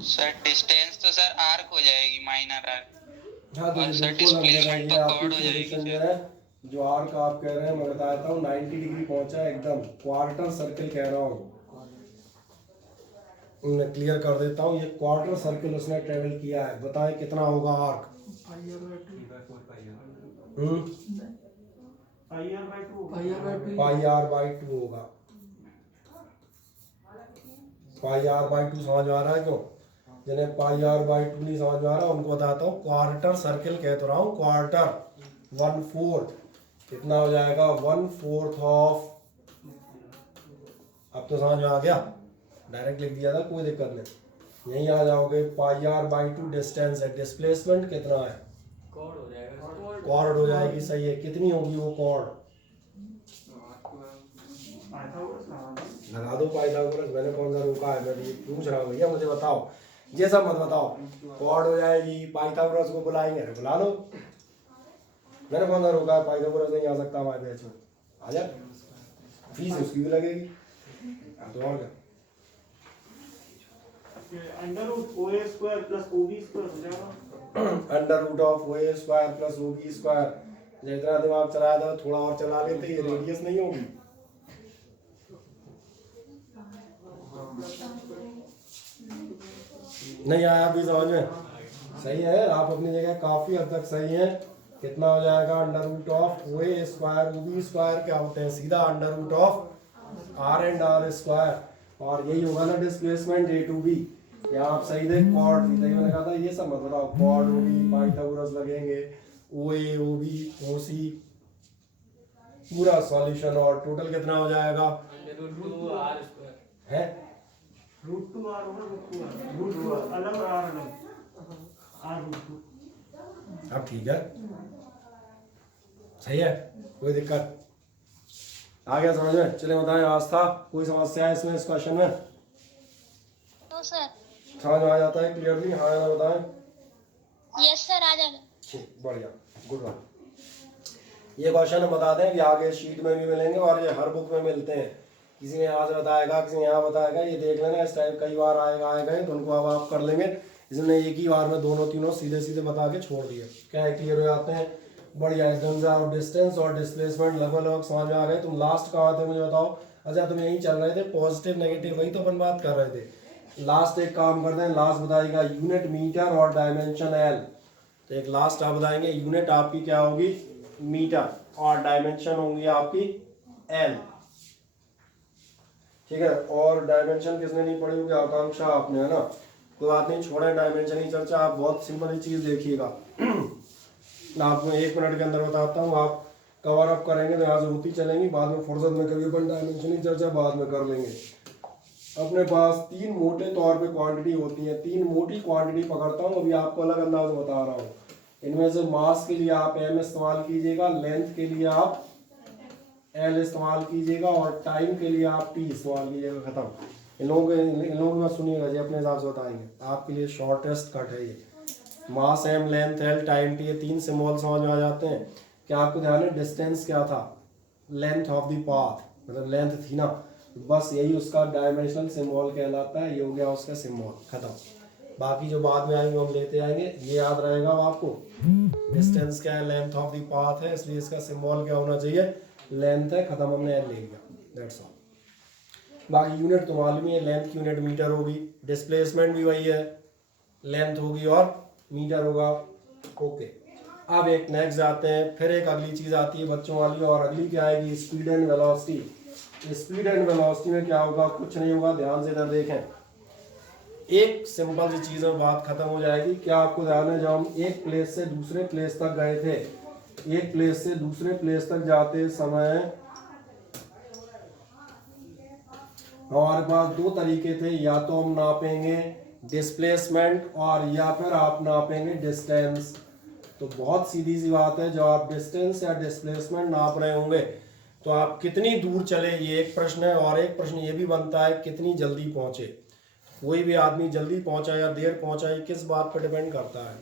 सर डिस्टेंस तो सर आर्क हो जाएगी, माइनर आर्क। हाँ तो और सर बिल्कुल हम डिस्प्लेसमेंट बताएंगे तो आपकी कॉर्ड हो जाएगी पोजीशन जो सर। है, जो आर्क आप कह रहे हैं मैं बताता हूँ 90 डिग्री पहुंचा है, एकदम क्वार्टर सर्कल कह रहा हूँ मैं, क्लियर कर देता हूँ। ये क्वार्टर सर्कल उसने ट्रेवल किया है, बताएं कितना होगा arc. Pi r by two होगा। पाई आर बाई टू समझ में आ रहा है? क्यों जिन्हें पाई आर बाई टू नहीं समझ में आ रहा उनको बताता हूँ। क्वार्टर सर्किल कह तो रहा हूँ, क्वार्टर 1/4 कितना हो जाएगा? 1/4 ऑफ। अब तो समझ में आ गया, डायरेक्ट लिख दिया था, कोई दिक्कत नहीं। यहीं आ जाओगे। पाई आर बाई टू डिस्टेंस है, डिस्प्लेसमेंट कितना है? कॉर्ड हो जाएगा। कॉर्ड हो जाएगी, सही है। कितनी होगी वो कॉर्ड? लगा दो पाइथागोरस, मैंने कौन सा रोका है? मैं ये पूछ रहा हूँ भैया, मुझे बताओ, ये सब मत बताओ। कॉर्ड हो जाएगी, पाइथागोरस को बुलाएंगे, अरे बुला लो। मैंने कौन सा रोका है? पाइथागोरस नहीं आ सकता हमारे बैच में, आ जा। फीस उसकी भी लगेगी तो और क्या। Under root O A square plus O B square हो जाएगा। Under root of O A square plus O B square. जितना दिमाग चलाया था थोड़ा और चला लेते, ये रेडियस नहीं होगी। नहीं आया अभी समझ में? सही है, आप अपनी जगह काफी हद तक सही है। कितना हो जाएगा? Under root of O A square O B square क्या होते हैं? सीधा under root of r and r square. और यही होगा ना डिस्प्लेसमेंट ए टू बी। यहाँ आप सही थे, कॉर्ड भी सही। मैंने कहा था ये सब मत बताओ, कॉर्ड होगी, पाइथागोरस लगेंगे, ओ ए ओ बी ओ सी, पूरा सॉल्यूशन। और टोटल कितना हो जाएगा? √2r² है √2 आर होगा, √2 अलग और आर अलग, आर √2। अब ठीक है, सही है, कोई दिक्कत आ गया समझ में? चले बताएं आस्था, कोई समस्या है इसमें, इस क्वेश्चन में? तो सर समझ में आ जाता है क्लियरली? हाँ या ना बताएं। यस सर आ जाएगा। ठीक, बढ़िया, गुड वन। ये क्वेश्चन हम बता दें कि आगे शीट में भी मिलेंगे और ये हर बुक में मिलते हैं। किसी ने यहाँ से बताएगा, किसी ने यहाँ बताएगा, ये देख लेना। इस टाइप कई बार आएगा तो उनको अब आप कर लेंगे। इसने एक ही बार में दोनों तीनों सीधे सीधे बता के छोड़ दिए। क्या है, क्लियर हो जाते हैं? बढ़िया एकदम से। और डिस्टेंस और डिस्प्लेसमेंट लगभग समझ में आ गए। तुम लास्ट कहाँ थे मुझे बताओ? अच्छा तुम यहीं चल रहे थे, पॉजिटिव नेगेटिव, वही तो अपन बात कर रहे थे। लास्ट एक काम करते हैं, लास्ट बताएगा यूनिट मीटर और डायमेंशन एल। तो एक लास्ट आप बताएंगे, यूनिट आपकी क्या होगी? मीटर, और डायमेंशन होंगी आपकी एल। ठीक है, और डायमेंशन किसने नहीं पढ़ी होगी? आकांक्षा आपने, है ना? कोई बात नहीं, छोड़े डायमेंशन की चर्चा। आप बहुत सिंपल ही चीज देखिएगा। आपको 1 मिनट के अंदर बताता हूँ, आप कवर अप करेंगे तो यहाँ से होती चलेंगी। बाद में फुर्सत में कभी अपन डायमेंशन की चर्चा बाद में कर लेंगे। अपने पास 3 मोटे तौर पे क्वांटिटी होती है। 3 मोटी क्वांटिटी पकड़ता हूँ, अभी आपको अलग अंदाज बता रहा हूँ। इनमें से मास के लिए आप m इस्तेमाल कीजिएगा, लेंथ के लिए आप l इस्तेमाल कीजिएगा, और टाइम के लिए आप t इस्तेमाल कीजिएगा। खत्म। इन लोगों में सुनिएगा जी, अपने हिसाब से बताएंगे। आपके लिए शॉर्टेस्ट कट है ये। मास m, length l, time t, ये 3 सिंबल समझ में आ जाते हैं। क्या आपको ध्यान है? डिस्टेंस क्या था? लेंथ ऑफ द पाथ, मतलब लेंथ थी ना, बस यही उसका डायमेंशनल सिंबल कहलाता है। ये हो गया उसका सिंबल, खत्म। बाकी जो बाद में आएंगे हम लेते आएंगे, ये याद रहेगा आपको। डिस्टेंस क्या है? लेंथ ऑफ द पाथ है, इसलिए इसका सिंबल क्या होना चाहिए? लेंथ है, खत्म, हमने एल ले लिया, दैट्स ऑल। बाकी यूनिट तो मालूम ही है, लेंथ की यूनिट मीटर होगी, डिस्प्लेसमेंट भी वही है, लेंथ होगी और मीटर होगा। ओके, अब एक नेक्स्ट जाते हैं। फिर एक अगली चीज आती है बच्चों वाली, और अगली क्या आएगी? Speed and velocity. Speed and velocity में क्या होगा? कुछ नहीं होगा, ध्यान से इधर देखें। एक सिंपल सी चीज में बात खत्म हो जाएगी। क्या आपको ध्यान है, जब हम एक प्लेस से दूसरे प्लेस तक गए थे, एक प्लेस से दूसरे प्लेस तक जाते समय हमारे पास 2 तरीके थे। या तो हम नापेंगे डिस्प्लेसमेंट, और या फिर आप नापेंगे डिस्टेंस। तो बहुत सीधी सी बात है, जब आप डिस्टेंस या डिस्प्लेसमेंट नाप रहे होंगे तो आप कितनी दूर चले, ये एक प्रश्न है। और एक प्रश्न ये भी बनता है, कितनी जल्दी पहुंचे। कोई भी आदमी जल्दी पहुंचा या देर पहुंचा, ये किस बात पर डिपेंड करता है?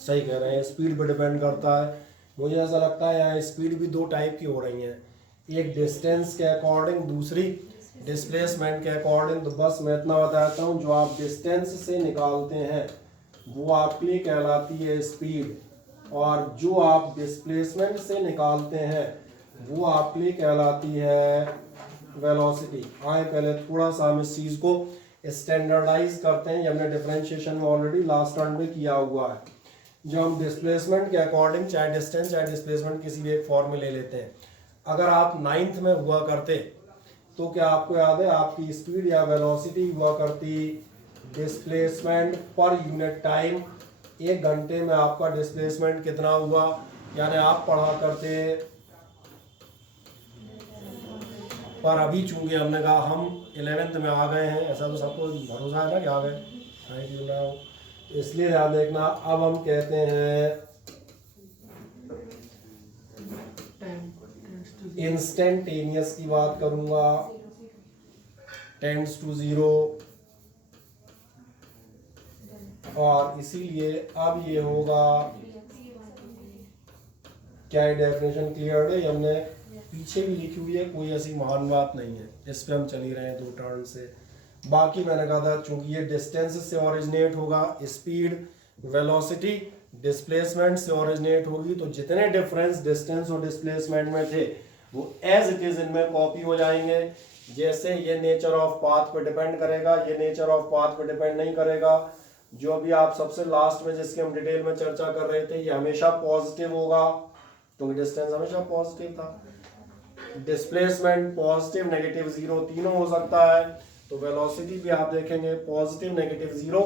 सही कह रहे हैं, स्पीड पे डिपेंड करता है। मुझे ऐसा लगता है यहाँ स्पीड भी 2 टाइप की हो रही हैं, एक डिस्टेंस के अकॉर्डिंग, दूसरी डिस्प्लेसमेंट के अकॉर्डिंग। तो बस मैं इतना बताता हूँ, जो आप डिस्टेंस से निकालते हैं वो आपके लिए कहलाती है स्पीड, और जो आप डिस्प्लेसमेंट से निकालते हैं वो आपके लिए कहलाती है वेलोसिटी। आए पहले थोड़ा सा हम इस चीज़ को स्टैंडर्डाइज करते हैं। ये हमने डिफरेंशिएशन में ऑलरेडी लास्ट टर्म में किया हुआ है। जो हम डिस्प्लेसमेंट के अकॉर्डिंग चाहे डिस्टेंस चाहे डिस्प्लेसमेंट किसी भी एक फॉर्म में ले लेते हैं। अगर आप 9th में हुआ करते तो क्या आपको याद है आपकी स्पीड या वेलोसिटी हुआ करती डिस्प्लेसमेंट पर यूनिट टाइम, 1 घंटे में आपका डिस्प्लेसमेंट कितना हुआ, यानी आप पढ़ा करते। पर अभी चूंकि हमने कहा हम 11th में आ गए हैं, ऐसा तो सबको भरोसा है ना कि आ गए, इसलिए ध्यान देखना। अब हम कहते हैं इंस्टेंटेनियस की बात करूंगा, टेंड्स टू 0, और इसीलिए अब ये होगा क्या है डेफिनेशन क्लियर है, हमने पीछे भी लिखी हुई है, कोई ऐसी महान बात नहीं है, इस पे हम चल ही रहे हैं 2 टर्न से। बाकी मैंने कहा था चूंकि ये डिस्टेंस से ओरिजिनेट होगा, स्पीड वेलोसिटी डिस्प्लेसमेंट से ओरिजिनेट होगी, तो जितने डिफरेंस डिस्टेंस और डिस्प्लेसमेंट में थे वो एज इट इज इनमें कॉपी हो जाएंगे। जैसे ये नेचर ऑफ पाथ पे डिपेंड करेगा, ये नेचर ऑफ पाथ पे डिपेंड नहीं करेगा। जो अभी आप सबसे लास्ट में जिसकी हम डिटेल में चर्चा कर रहे थे, ये हमेशा पॉजिटिव होगा क्योंकि डिस्टेंस हमेशा पॉजिटिव था। डिस्प्लेसमेंट पॉजिटिव नेगेटिव 0 तीनों हो सकता है, तो वेलोसिटी भी आप देखेंगे पॉजिटिव नेगेटिव 0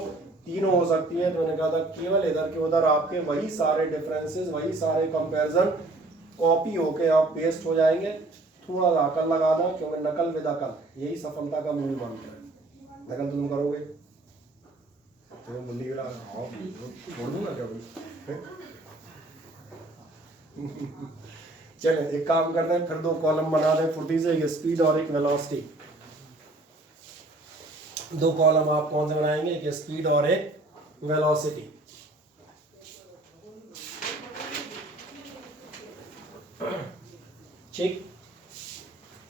तीनों हो सकती है। तो मैंने कहा था केवल इधर के उधर आपके वही सारे डिफरेंसेस, वही सारे कंपैरिजन कॉपी होके आप पेस्ट हो जाएंगे। थोड़ा अकल लगा दो क्योंकि नकल विद अकल यही सफलता का मूल मंत्र है। नकल तुम करोगे तो मुंडी गिरा छोड़ दूंगा क्या? चले एक काम करते हैं, फिर 2 कॉलम बना दें फुर्ती से, एक स्पीड और एक वेलोसिटी। 2 कॉलम आप कौन से बनाएंगे, एक स्पीड और एक वेलोसिटी। ठीक,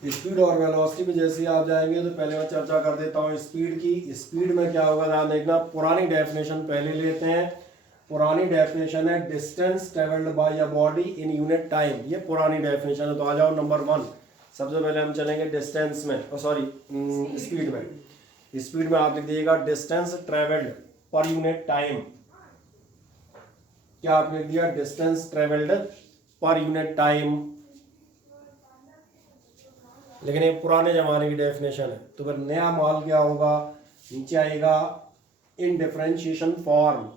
स्पीड और वेलोसिटी में जैसे आप जाएंगे तो पहले मैं चर्चा कर देता हूँ स्पीड की। स्पीड में क्या होगा ध्यान देखना, पुरानी डेफिनेशन पहले लेते हैं। पुरानी डेफिनेशन है distance travelled bye a body in unit time, ये पुरानी डेफिनेशन है। तो आ जाओ नंबर 1, सबसे पहले हम चलेंगे डिस्टेंस में, सॉरी स्पीड में। स्पीड में आप लिख दीजिएगा distance travelled per unit time. क्या आपने लिख दिया, distance travelled per unit time. लेकिन ये पुराने जमाने की डेफिनेशन है, तो फिर नया माल क्या होगा, नीचे आएगा इन डिफरेंशिएशन फॉर्म।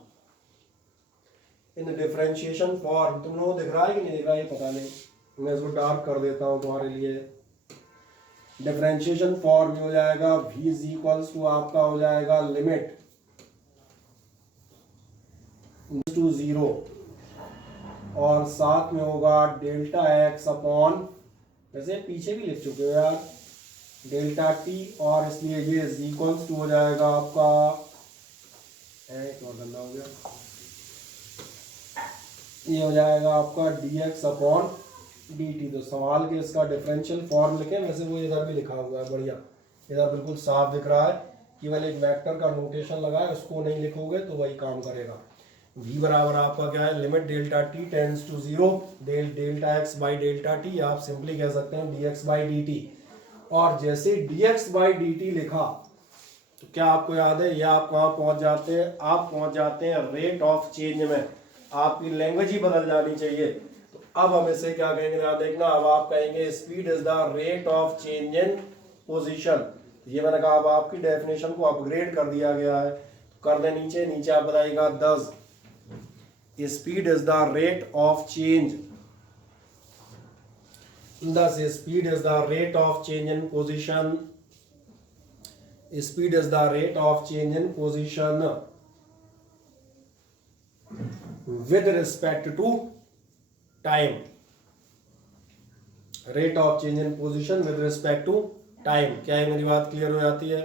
इन डिफरेंशिएशन फॉर्म तुम लोगों को दिख रहा है कि नहीं दिख रहा है ये पता नहीं, मैं इसको डार्क कर देता हूँ तुम्हारे लिए। डिफरेंशिएशन फॉर्म हो जाएगा v इज इक्वल्स टू आपका हो जाएगा लिमिट टू 0 और साथ में होगा डेल्टा x अपॉन, वैसे पीछे भी लिख चुके हो यार, डेल्टा t, और इसलिए ये इज इक्वल्स टू हो जाएगा आपका एक और गंदा हो गया, ये हो जाएगा आपका dx अपॉन dt। तो सवाल के इसका डिफरेंशियल फॉर्म लिखें, वैसे वो इधर भी लिखा हुआ है बढ़िया, इधर बिल्कुल साफ दिख रहा है, केवल एक वेक्टर का नोटेशन लगा है, उसको नहीं लिखोगे तो वही काम करेगा। v बराबर आपका क्या है, limit delta t tends to 0 delta x by delta t, आप सिंपली कह सकते हैं dx बाई dt। और जैसे dx बाई dt लिखा तो क्या आपको याद है, ये आप कहाँ पहुंच जाते हैं, आप पहुंच जाते हैं रेट ऑफ चेंज में। आपकी लैंग्वेज ही बदल जानी चाहिए। तो अब हम इसे क्या कहेंगे ध्यान देखना, अब आप कहेंगे speed is the rate of change in position. ये मैंने कहा अब आपकी डेफिनेशन को अपग्रेड कर दिया गया है, कर दे नीचे, नीचे आप बताइएगा 10 speed is the rate of change, thus speed is the rate of change in position, speed is the rate of change in position with respect to time, rate of change in position with respect to time। क्या है, मेरी बात clear हो जाती है?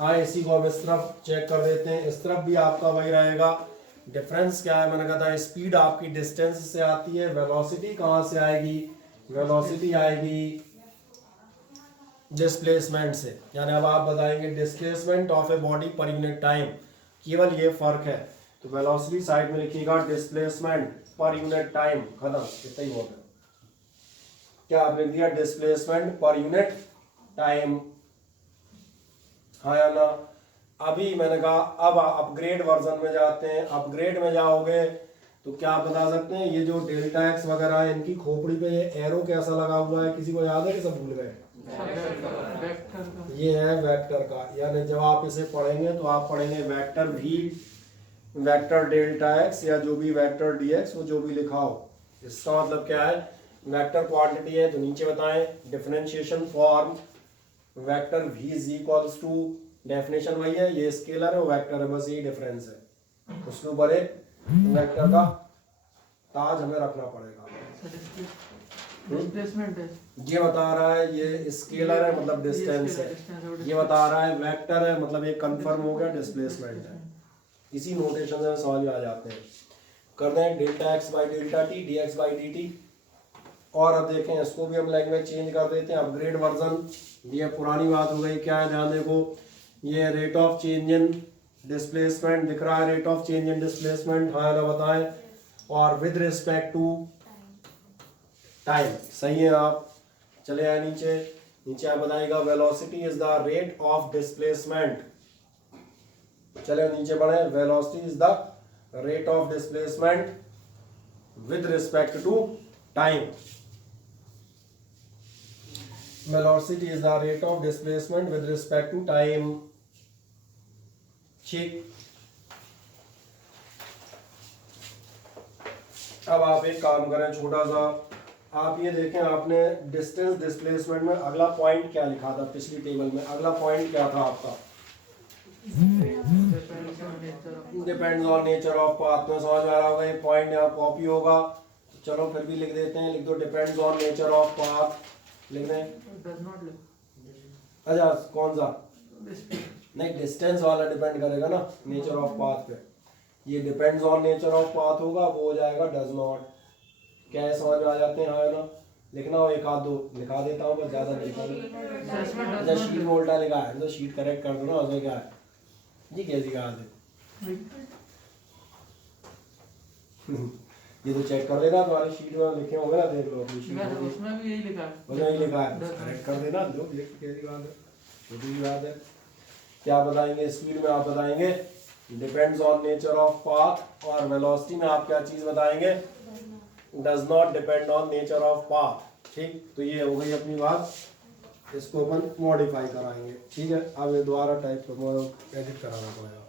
आए इसी को हम इस तरफ चेक कर देते हैं, इस तरफ भी आपका वही रहेगा। डिफरेंस क्या है, मैंने कहा था स्पीड आपकी डिस्टेंस से आती है, वेलोसिटी कहाँ से आएगी, वेलोसिटी आएगी डिस्प्लेसमेंट से। यानी अब आप बताएंगे displacement of a body per unit time, केवल ये फर्क है। तो वेलोसिटी साइड में लिखिएगा डिस्प्लेसमेंट पर यूनिट टाइम, खत्म, इतना ही बहुत है। क्या आपने दिया, डिस्प्लेसमेंट पर यूनिट टाइम, हाँ या ना? अभी मैंने कहा अब अपग्रेड वर्जन में जाते हैं। अपग्रेड में जाओगे तो क्या आप बता सकते हैं ये जो डेल्टा एक्स वगैरह है इनकी खोपड़ी पे ये एरो कैसा लगा हुआ है, किसी को याद है कि सब भूल गए? ये है वेक्टर का, यानी जब आप इसे पढ़ेंगे तो आप पढ़ेंगे vector v vector delta x या जो भी वेक्टर डी एक्स, वो जो भी लिखा हो। इसका मतलब क्या है, वेक्टर क्वांटिटी है तो नीचे बताएं differentiation form vector v is equals to, definition वही है, ये स्केलर है वो वेक्टर है, बस यही डिफरेंस है। उसके ऊपर एक वेक्टर का ताज हमें रखना पड़ेगा। डिस्प्लेसमेंट है, ये बता रहा है ये स्केलर है मतलब डिस्टेंस है, ये बता रहा है वेक्टर है मतलब ये कंफर्म हो गया डिस्प्लेसमेंट है। इसी नोटेशन से समझ में आ जाते हैं। कर दें delta x by delta T D x by D T. और अब देखें इसको भी हम लैंग्वेज चेंज कर देते हैं, अपग्रेड वर्जन। ये पुरानी बात हो गई, क्या है ध्यान देखो, ये rate of change in displacement दिख रहा है, rate of change in displacement, हाँ ना बताएं, और विद रिस्पेक्ट टू टाइम, सही है। आप चले आए नीचे, नीचे आप बताइएगा velocity is the rate of displacement. चले नीचे बढ़े, velocity is the rate of displacement with respect to time. Velocity is the rate of displacement with respect to time. ठीक, अब आप एक काम करें छोटा सा, आप ये देखें आपने डिस्टेंस डिस्प्लेसमेंट में अगला पॉइंट क्या लिखा था पिछली टेबल में, अगला पॉइंट क्या था आपका? Depends on nature of path में समझ में आ रहा होगा, ये पॉइंट यहाँ कॉपी होगा, चलो फिर भी लिख देते हैं, लिख दो depends on nature of path, लिख दें। अच्छा कौन सा? नहीं, डिस्टेंस वाला डिपेंड करेगा ना नेचर ऑफ पाथ पे, ये depends on nature of path होगा, वो हो जाएगा डज नॉट। क्या है, समझ में आ जाते हैं, हाँ है ना? लिखना हो एक आध दो लिखा देता हूँ, बस ज्यादा नहीं लिखा। अच्छा शीट में उल्टा लिखा है तो शीट करेक्ट कर दो ना, उसमें क्या है जी, कैसी कहा है ये तो चेक कर लेना, तुम्हारी शीट में लिखे होंगे ना, देख लो अपनी शीट में, उसमें भी यही लिखा है, उसमें यही लिखा है, करेक्ट कर देना, जो देख कैसी बात है, छोटी बात है। क्या बताएंगे स्पीड में? आप बताएंगे depends on nature of path, और वेलोसिटी में आप क्या चीज बताएंगे? Does not depend on nature of path. ठीक, तो ये हो गई अपनी बात, इसको अपन मॉडिफाई कराएंगे। ठीक है, अब ये दोबारा टाइप एडिट कराना पड़ेगा।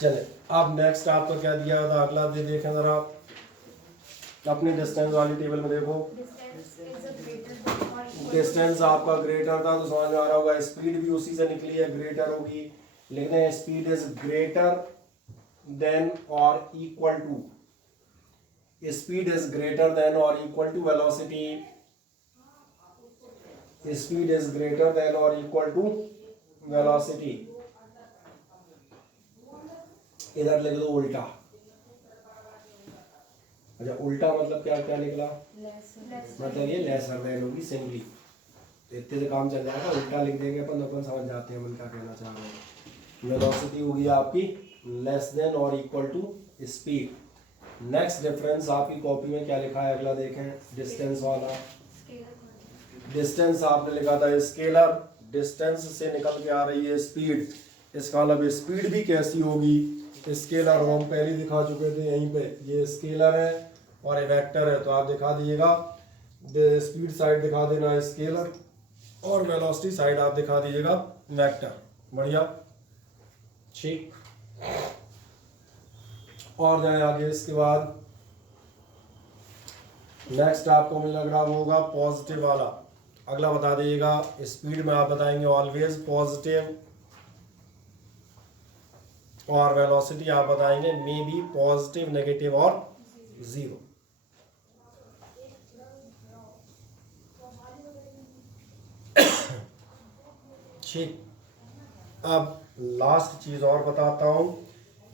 चले, अब नेक्स्ट आपका क्या दिया था, अगला दे देखें जरा, अपने डिस्टेंस वाली टेबल में देखो, डिस्टेंस आपका ग्रेटर था तो समझ में आ रहा होगा, स्पीड भी उसी से निकली है, ग्रेटर होगी। लिखते हैं स्पीड इज ग्रेटर देन और equal to, speed is greater than और equal to velocity, speed is greater than और इक्वल टू वेलोसिटी। इधर लिख दो उल्टा। अच्छा उल्टा मतलब क्या क्या निकला? मतलब ये लेसर देन होगी सिंपली, तो इतने से काम चल जाएगा। उल्टा लिख देंगे अपन समझ जाते हैं अपन क्या कहना चाह रहे हैं। वेलोसिटी होगी आपकी लेस देन और equal to speed. Next difference आपकी कॉपी में क्या लिखा है, अगला देखें, डिस्टेंस वाला। डिस्टेंस आपने लिखा था स्केलर, डिस्टेंस से निकल के आ रही है स्पीड, इसका मतलब स्पीड भी कैसी होगी, स्केलर। हम पहले दिखा चुके थे यहीं पे, ये स्केलर है और ये वेक्टर है, तो आप दिखा दीजिएगा, स्पीड साइड दिखा देना स्केलर और वेलोसिटी साइड आप दिखा दीजिएगा वेक्टर। बढ़िया, ठीक। और जाए आगे, इसके बाद नेक्स्ट आपको मुझे लग रहा होगा पॉजिटिव वाला। अगला बता दीजिएगा, स्पीड में आप बताएंगे ऑलवेज पॉजिटिव, और वेलोसिटी आप बताएंगे मे बी पॉजिटिव, नेगेटिव और जीरो। ठीक, अब लास्ट चीज और बताता हूं,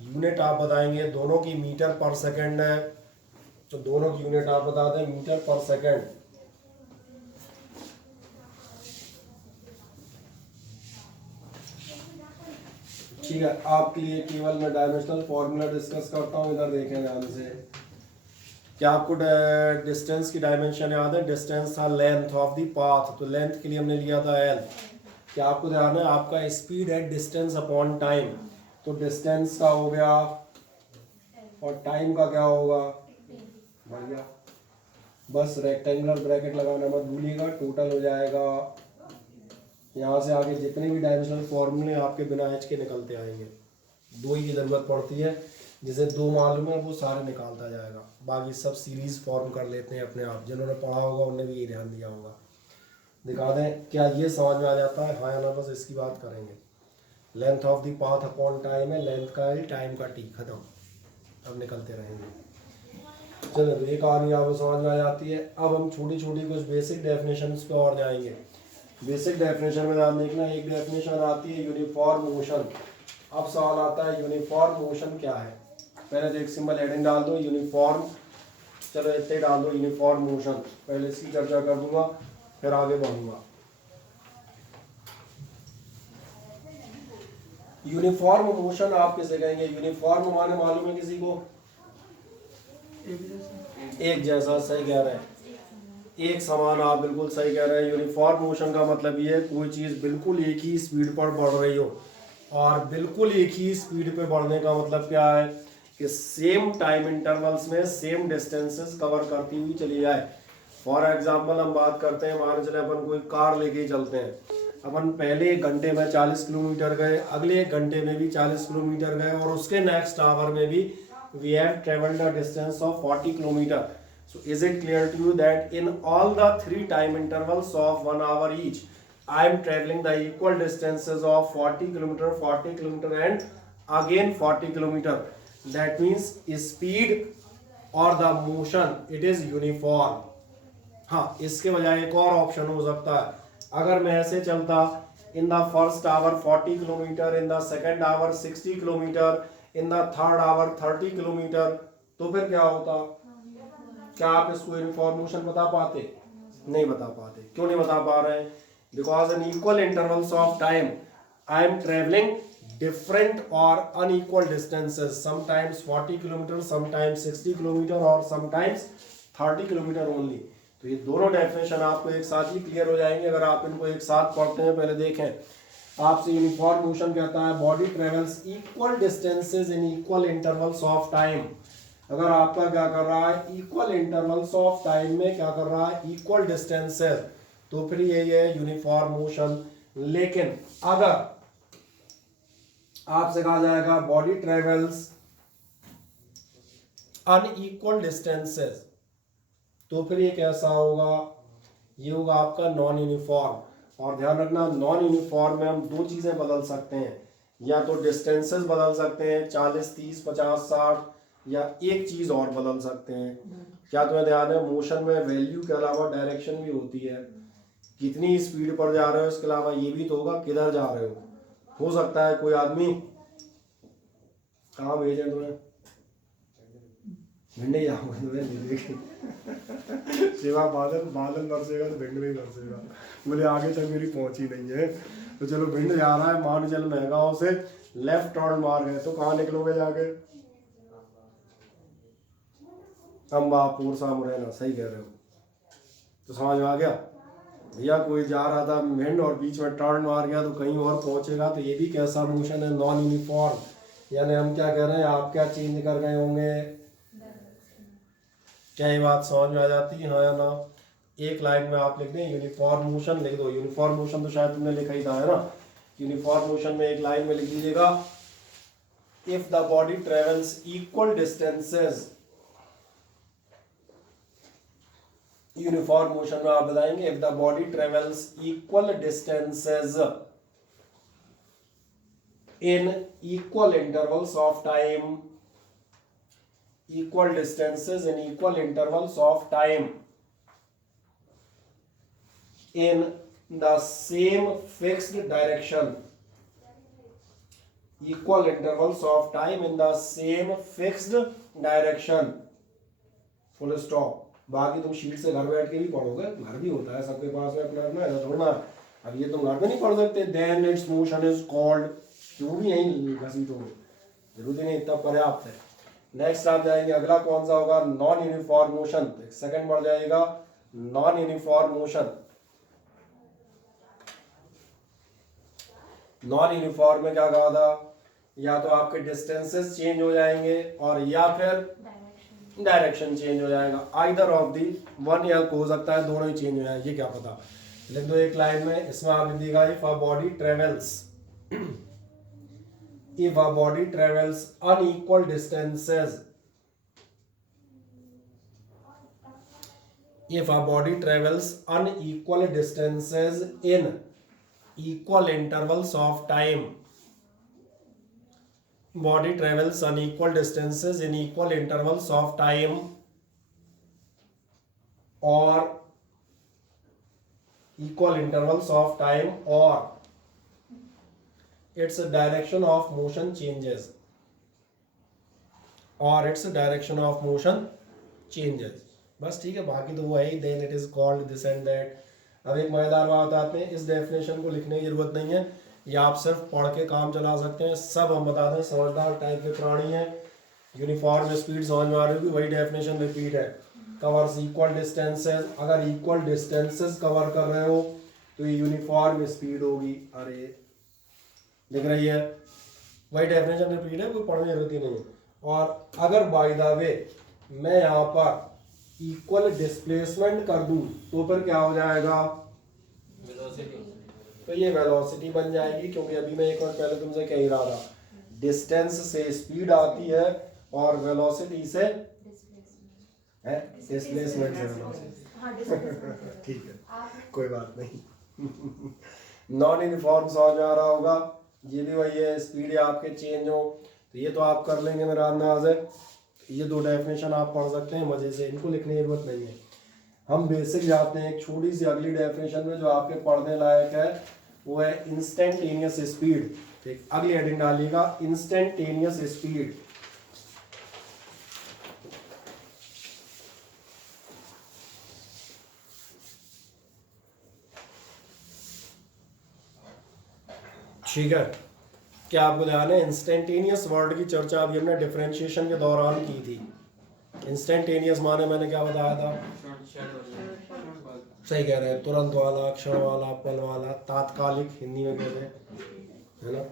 यूनिट आप बताएंगे, दोनों की मीटर पर सेकंड है, तो दोनों की यूनिट आप बता दें मीटर पर सेकंड। ठीक है, आपके लिए केवल मैं डायमेंशनल फॉर्मूला डिस्कस करता हूँ, इधर देखें ध्यान से। क्या आपको डिस्टेंस की डायमेंशन याद है? डिस्टेंस था लेंथ ऑफ द पाथ, तो लेंथ के लिए हमने लिया था एल। क्या आपको ध्यान है, आपका स्पीड है डिस्टेंस अपॉन टाइम, तो डिस्टेंस का हो गया और टाइम का क्या होगा, बढ़िया। बस रेक्टेंगुलर ब्रैकेट लगाना मत भूलिएगा। टोटल हो जाएगा, यहाँ से आगे जितने भी डायमेंशनल फॉर्मूले आपके बिना एच के निकलते आएंगे। 2 ही की ज़रूरत पड़ती है, जिसे 2 मालूम है वो सारे निकालता जाएगा, बाकी सब सीरीज फॉर्म कर लेते हैं अपने आप। जिन्होंने पढ़ा होगा उन्होंने भी ये ध्यान दिया होगा। दिखा दें क्या ये समझ में आ जाता है, हाँ या ना, बस इसकी बात करेंगे। Length of the path upon time है, लेंथ का एल, टाइम का टी, खत्म। अब निकलते रहेंगे। चलो तो ये कहानी आपको समझ में आ जाती है। अब हम छोटी छोटी कुछ बेसिक डेफिनेशंस पे और जाएंगे। बेसिक डेफिनेशन में ध्यान देखना, एक डेफिनेशन आती है यूनिफॉर्म मोशन। अब सवाल आता है यूनिफॉर्म मोशन क्या है। पहले तो एक सिंबल हेडिंग डाल दो यूनिफॉर्म, चलो इतने डाल दो यूनिफॉर्म मोशन। पहले इसकी चर्चा कर दूंगा फिर आगे बढ़ूंगा। यूनिफॉर्म मोशन आप किसे कहेंगे? यूनिफॉर्म माने मालूम है किसी को? एक जैसा, सही कह रहे हैं, एक समान, आप बिल्कुल सही कह रहे हैं। यूनिफॉर्म मोशन का मतलब ये है कोई चीज़ बिल्कुल एक ही स्पीड पर बढ़ रही हो, और बिल्कुल एक ही स्पीड पे बढ़ने का मतलब क्या है कि सेम टाइम इंटरवल्स में सेम डिस्टेंसेस कवर करती हुई चली जाए। फॉर एग्जांपल हम बात करते हैं, मान चले अपन कोई कार लेके ही चलते हैं, अपन पहले 1 घंटे में 40 किलोमीटर गए, अगले 1 घंटे में भी 40 किलोमीटर गए, और उसके नेक्स्ट आवर में भी we have traveled a distance of 40 kilometer. So is it clear to you that in all the 3 time intervals of 1 hour each, I am traveling the equal distances of 40 kilometer, 40 kilometer and again 40 kilometer. That means speed or the motion it is uniform. हाँ, इसके बजाय एक और option हो सकता है। अगर मैं ऐसे चलता, in the first hour 40 kilometer, in the second hour 60 kilometer, in the third hour 30 kilometre, तो फिर क्या होता? क्या आप इसको यूनिफॉर्म मोशन बता पाते? नहीं बता पाते। क्यों नहीं बता पा रहे हैं? Because in equal intervals of time I am travelling different और unequal distances, sometimes 40 kilometre, sometimes 60 kilometre और समटाइम्स 30 किलोमीटर ओनली। तो ये दोनों डेफिनेशन आपको एक साथ ही क्लियर हो जाएंगे अगर आप इनको एक साथ पढ़ते हैं। पहले देखें, आपसे यूनिफॉर्म मोशन कहता है body travels equal distances in equal intervals of time. अगर आपका क्या कर रहा है, इक्वल इंटरवल्स ऑफ टाइम में क्या कर रहा है, इक्वल डिस्टेंसेस, तो फिर ये है यूनिफॉर्म मोशन। लेकिन अगर आपसे कहा जाएगा बॉडी ट्रेवल्स अनइक्वल डिस्टेंसेस, तो फिर ये कैसा होगा? ये होगा आपका नॉन यूनिफॉर्म। और ध्यान रखना, नॉन यूनिफॉर्म में हम 2 चीजें बदल सकते हैं, या तो डिस्टेंसेस बदल सकते हैं 40, 30, 50, 60, या एक चीज और बदल सकते हैं। क्या तुम्हें ध्यान है, मोशन में वैल्यू के अलावा डायरेक्शन भी होती है। कितनी स्पीड पर जा रहे हो, इसके अलावा ये भी तो होगा किधर जा रहे हो। हो सकता है कोई आदमी, कहाँ भेजे तुम्हें, भिंड ही जाओगे तुम्हें सेवा बादल बादल बरसेगा तो भिंड में बरसेगा, बोले आगे तक मेरी पहुंच ही नहीं है। तो चलो भिंड जा रहा है, मान चल महगांव से लेफ्ट टर्न मार गए, तो कहाँ निकलोगे जाके? अम्बापुर, सामुरैना, सही कह रहे हो। तो समझ में आ गया भैया, कोई जा रहा था भिंड और बीच में टर्न मार गया तो कहीं और पहुंचेगा। तो ये भी कैसा मोशन है, नॉन यूनिफॉर्म। यानी हम क्या कह रहे हैं, आप क्या चेंज कर गए होंगे? क्या ये बात समझ में आ जाती है, हाँ या ना? एक लाइन में आप लिख दें यूनिफॉर्म मोशन, लिख दो यूनिफॉर्म मोशन, तो शायद तुमने लिखा ही था, है ना? यूनिफॉर्म मोशन में एक लाइन में लिख लीजिएगा, if the body travels equal distances. Uniform motion में आप बताएंगे if the body travels equal distances in equal intervals of time, equal distances in equal intervals of time in the same fixed direction, equal intervals of time in the same fixed direction, full stop। बाकी तुम sheet से घर बैठ के भी पढ़ोगे, घर भी होता है सबके पास में अपना अपना, ऐसा थोड़ा। अब ये तुम घर में नहीं पढ़ सकते, then it's motion is called, क्यों भी यहीं घसीटोगे, जरूरी नहीं, इतना पर्याप्त है। नेक्स्ट आप जाएंगे, अगला कौन सा होगा, नॉन यूनिफॉर्म मोशन। सेकंड बढ़ जाएगा non uniform motion. Non uniform में क्या कहा था या तो आपके डिस्टेंसेस चेंज हो जाएंगे और या फिर डायरेक्शन चेंज हो जाएगा, आइदर ऑफ दी वन, या हो सकता है दोनों ही चेंज हो जाए, ये क्या पता। लिख दो एक लाइन में, इसमें आप लिख देगा if a body travels if a body travels unequal distances, if a body travels unequal distances in equal intervals of time, body travels unequal distances in equal intervals of time or equal intervals of time, or its direction of motion changes, or its direction of motion changes। बस ठीक है, बाकी तो वो है ही, then it is called this and that। अब एक मजेदार बात आते हैं, इस डेफिनेशन को लिखने की जरूरत नहीं है, ये आप सिर्फ पढ़ के काम चला सकते हैं। सब हम बता दें, समझदार टाइप के प्राणी हैं, यूनिफॉर्म स्पीड समझ में आ रही होगी, वही डेफिनेशन रिपीट है। कवर्स इक्वल डिस्टेंसेस, अगर इक्वल डिस्टेंसेस कवर कर रहे हो तो ये यूनिफॉर्म स्पीड होगी। अरे दिख रही है, वही डेफिनेशन रिपीट है, कोई पढ़ने की जरूरत ही नहीं है। और अगर बाय द वे मैं यहाँ पर इक्वल डिस्प्लेसमेंट कर दूं तो फिर क्या हो जाएगा, तो ये वेलोसिटी बन जाएगी, क्योंकि अभी मैं एक और पहले तुमसे कह ही रहा था, डिस्टेंस से स्पीड आती है और वेलोसिटी से डिस्प्लेसमेंट से वेलोसिटी। ठीक है, कोई बात नहीं। नॉन यूनिफॉर्म समझ आ रहा होगा, ये भी वही है, स्पीड आपके चेंज हो, तो ये तो आप कर लेंगे मेरा अंदाज है। ये दो डेफिनेशन आप पढ़ सकते हैं मजे से, इनको लिखने की जरूरत नहीं है। हम बेसिक जाते हैं, एक छोटी सी अगली डेफिनेशन में जो आपके पढ़ने लायक है, वो है इंस्टेंटेनियस स्पीड। ठीक, अगली हेडिंग डालिएगा, इंस्टेंटेनियस स्पीड। ठीक है, क्या आपको ध्यान है, इंस्टेंटेनियस वर्ड की चर्चा अभी हमने डिफरेंशिएशन के दौरान की थी। इंस्टेंटेनियस माने मैंने क्या बताया था, सही कह रहे हैं, तुरंत वाला, क्षण वाला, पल वाला, तात्कालिक हिंदी में कहते हैं, है ना,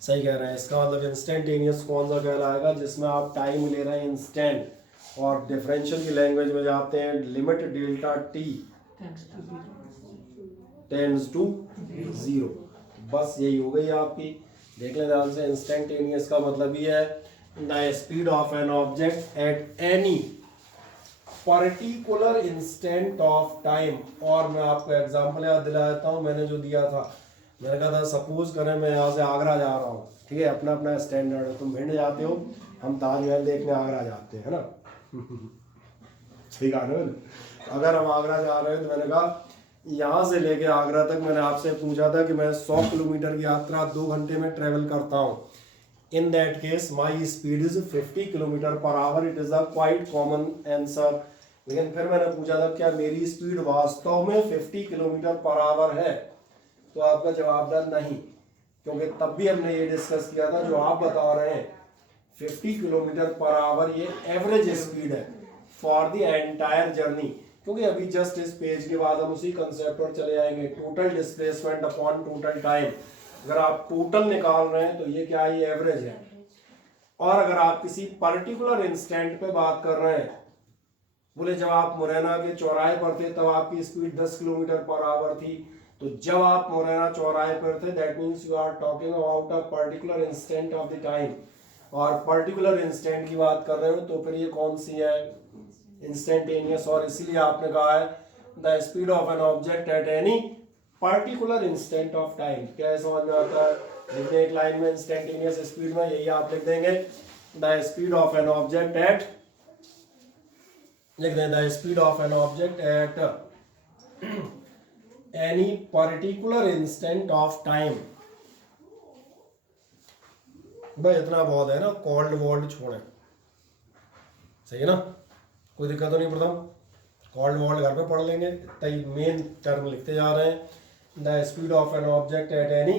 सही कह रहे हैं। इसका मतलब इंस्टेंटेनियस कौन सा कहलाएगा, जिसमें आप टाइम ले रहे हैं इंस्टेंट, और डिफरेंशियल की लैंग्वेज में जाते हैं, limit delta t tends to 0। बस यही हो गई आपकी, देख लें ध्यान से। इंस्टेंटेनियस का मतलब ये है, the speed of an object at any particular instant of time. और मैं आपको एग्जांपल याद दिला देता हूँ, मैंने जो दिया था, मैंने कहा था सपोज करें मैं यहाँ से आगरा जा रहा हूँ, ठीक है, अपना अपना स्टैंडर्ड है, तुम भिंड जाते हो, हम ताजमहल देखने आगरा जाते हैं, है ना। ठीक है ना, अगर हम आगरा जा रहे हैं तो मैंने कहा यहाँ से लेके आगरा तक, मैंने आपसे पूछा था कि मैं 100 किलोमीटर की यात्रा 2 घंटे में ट्रेवल करता हूँ, in that case my speed is 50 kilometre per hour. It is a quite common answer. लेकिन फिर मैंने पूछा था क्या मेरी स्पीड वास्तव में 50 किलोमीटर पर आवर है, तो आपका जवाब था नहीं, क्योंकि तब भी हमने ये डिस्कस किया था, जो आप बता रहे हैं 50 किलोमीटर पर आवर ये एवरेज स्पीड है फॉर द एंटायर जर्नी। क्योंकि अभी जस्ट इस पेज के बाद हम उसी कंसेप्ट पर चले जाएंगे, total displacement upon total time. अगर आप टोटल निकाल रहे हैं तो ये क्या है, ये एवरेज है। और अगर आप किसी पर्टिकुलर इंस्टेंट पे बात कर रहे हैं, बोले जब आप मुरैना के चौराहे पर थे तब आपकी स्पीड 10 किलोमीटर पर आवर थी, तो जब आप मुरैना चौराहे पर थे that means you are talking about a particular instant of the time. और पर्टिकुलर इंस्टेंट की बात कर रहे हो तो फिर ये कौन सी है, इंस्टेंटेनियस। और इसीलिए आपने कहा है the speed of an object at any particular instant of time. क्या समझ में आता है, लिखने एक लाइन में इंस्टेंटेनियस स्पीड में यही आप लिख देंगे, the speed of an object at, लिख दें the speed of an object at any particular instant of time. भाई इतना बहुत है ना, कॉल्ड वॉल्ड छोड़े, सही है ना, कोई दिक्कत तो नहीं। प्रथम कॉल्ड वॉल्ड घर पे पढ़ लेंगे, तई मेन टर्म लिखते जा रहे हैं, the speed of an object at any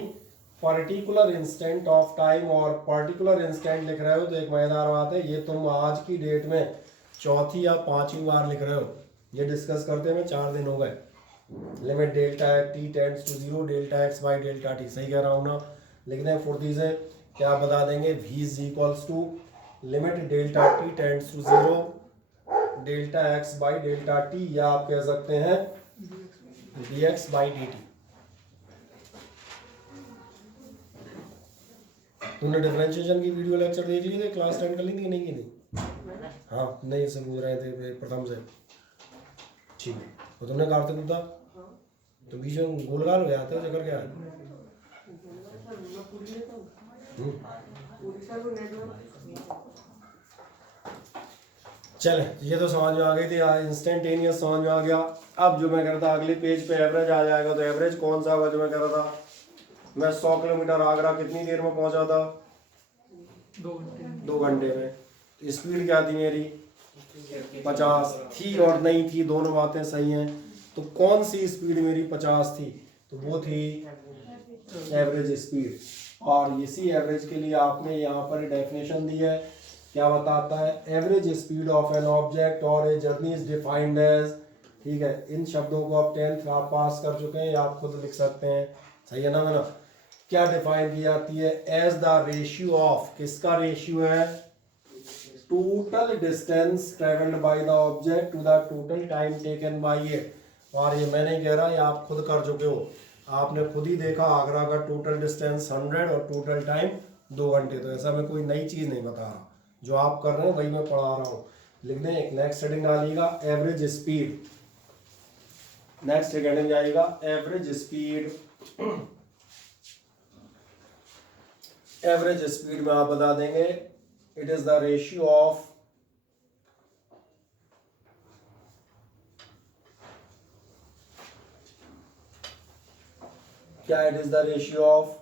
particular instant of time. और पर्टिकुलर इंस्टेंट लिख रहे हो तो एक मजेदार बात है, ये तुम आज की डेट में चौथी या 5वीं बार लिख रहे हो, ये डिस्कस करते हैं 4 दिन हो गए। Limit delta t tends to 0 delta x by delta t, सही कह रहा हूँ ना, लिख दें फुर्ती से। क्या बता देंगे, v is equals to limit delta t tends to 0 delta x by delta t, या आप कह सकते हैं dx बाई dt। तुमने डिफरेंशिएशन की वीडियो लेक्चर देख ली थी, क्लास 10 कर ली थी कि नहीं की थी? हाँ, नहीं से पूछ रहे थे प्रथम से, ठीक है। तो तुमने कार्तिक था तो बीच में गोल गाल हो जाते हो, चक्कर क्या है? चले, ये तो समझ में आ गई थी, इंस्टेंटेनियस समझ में आ गया। अब जो मैं कह रहा था अगले पेज पे एवरेज आ जाएगा, तो एवरेज कौन सा होगा जो मैं कह रहा था, मैं 100 किलोमीटर आगरा कितनी देर में पहुंचा था? 2 घंटे में। स्पीड क्या थी मेरी? 50 थी और नहीं थी, दोनों बातें सही हैं। तो कौन सी स्पीड मेरी 50 थी? तो वो थी एवरेज स्पीड। और इसी एवरेज के लिए आपने यहाँ पर डेफिनेशन दी है, क्या बताता है, average speed of an object और a journey is defined as, ठीक है। इन शब्दों को आप 10th आप पास कर चुके हैं, या आप खुद लिख सकते हैं, सही है ना मैडम? क्या डिफाइन की जाती है? एज द रेशियो ऑफ, किसका रेशियो है? Total distance travelled by the object to the total time taken by it. और ये मैं नहीं कह रहा, ये आप खुद कर चुके हो, आपने खुद ही देखा आगरा का टोटल डिस्टेंस 100 और टोटल टाइम 2 घंटे। तो ऐसा मैं कोई नई चीज़ नहीं बता रहा, जो आप कर रहे हैं वही मैं पढ़ा रहा हूँ। लिख दें, एक नेक्स्ट हेडिंग डालिएगा एवरेज स्पीड, नेक्स्ट हेडिंग जाएगा एवरेज स्पीड। एवरेज स्पीड में आप बता देंगे it is the ratio of क्या, it is the ratio of,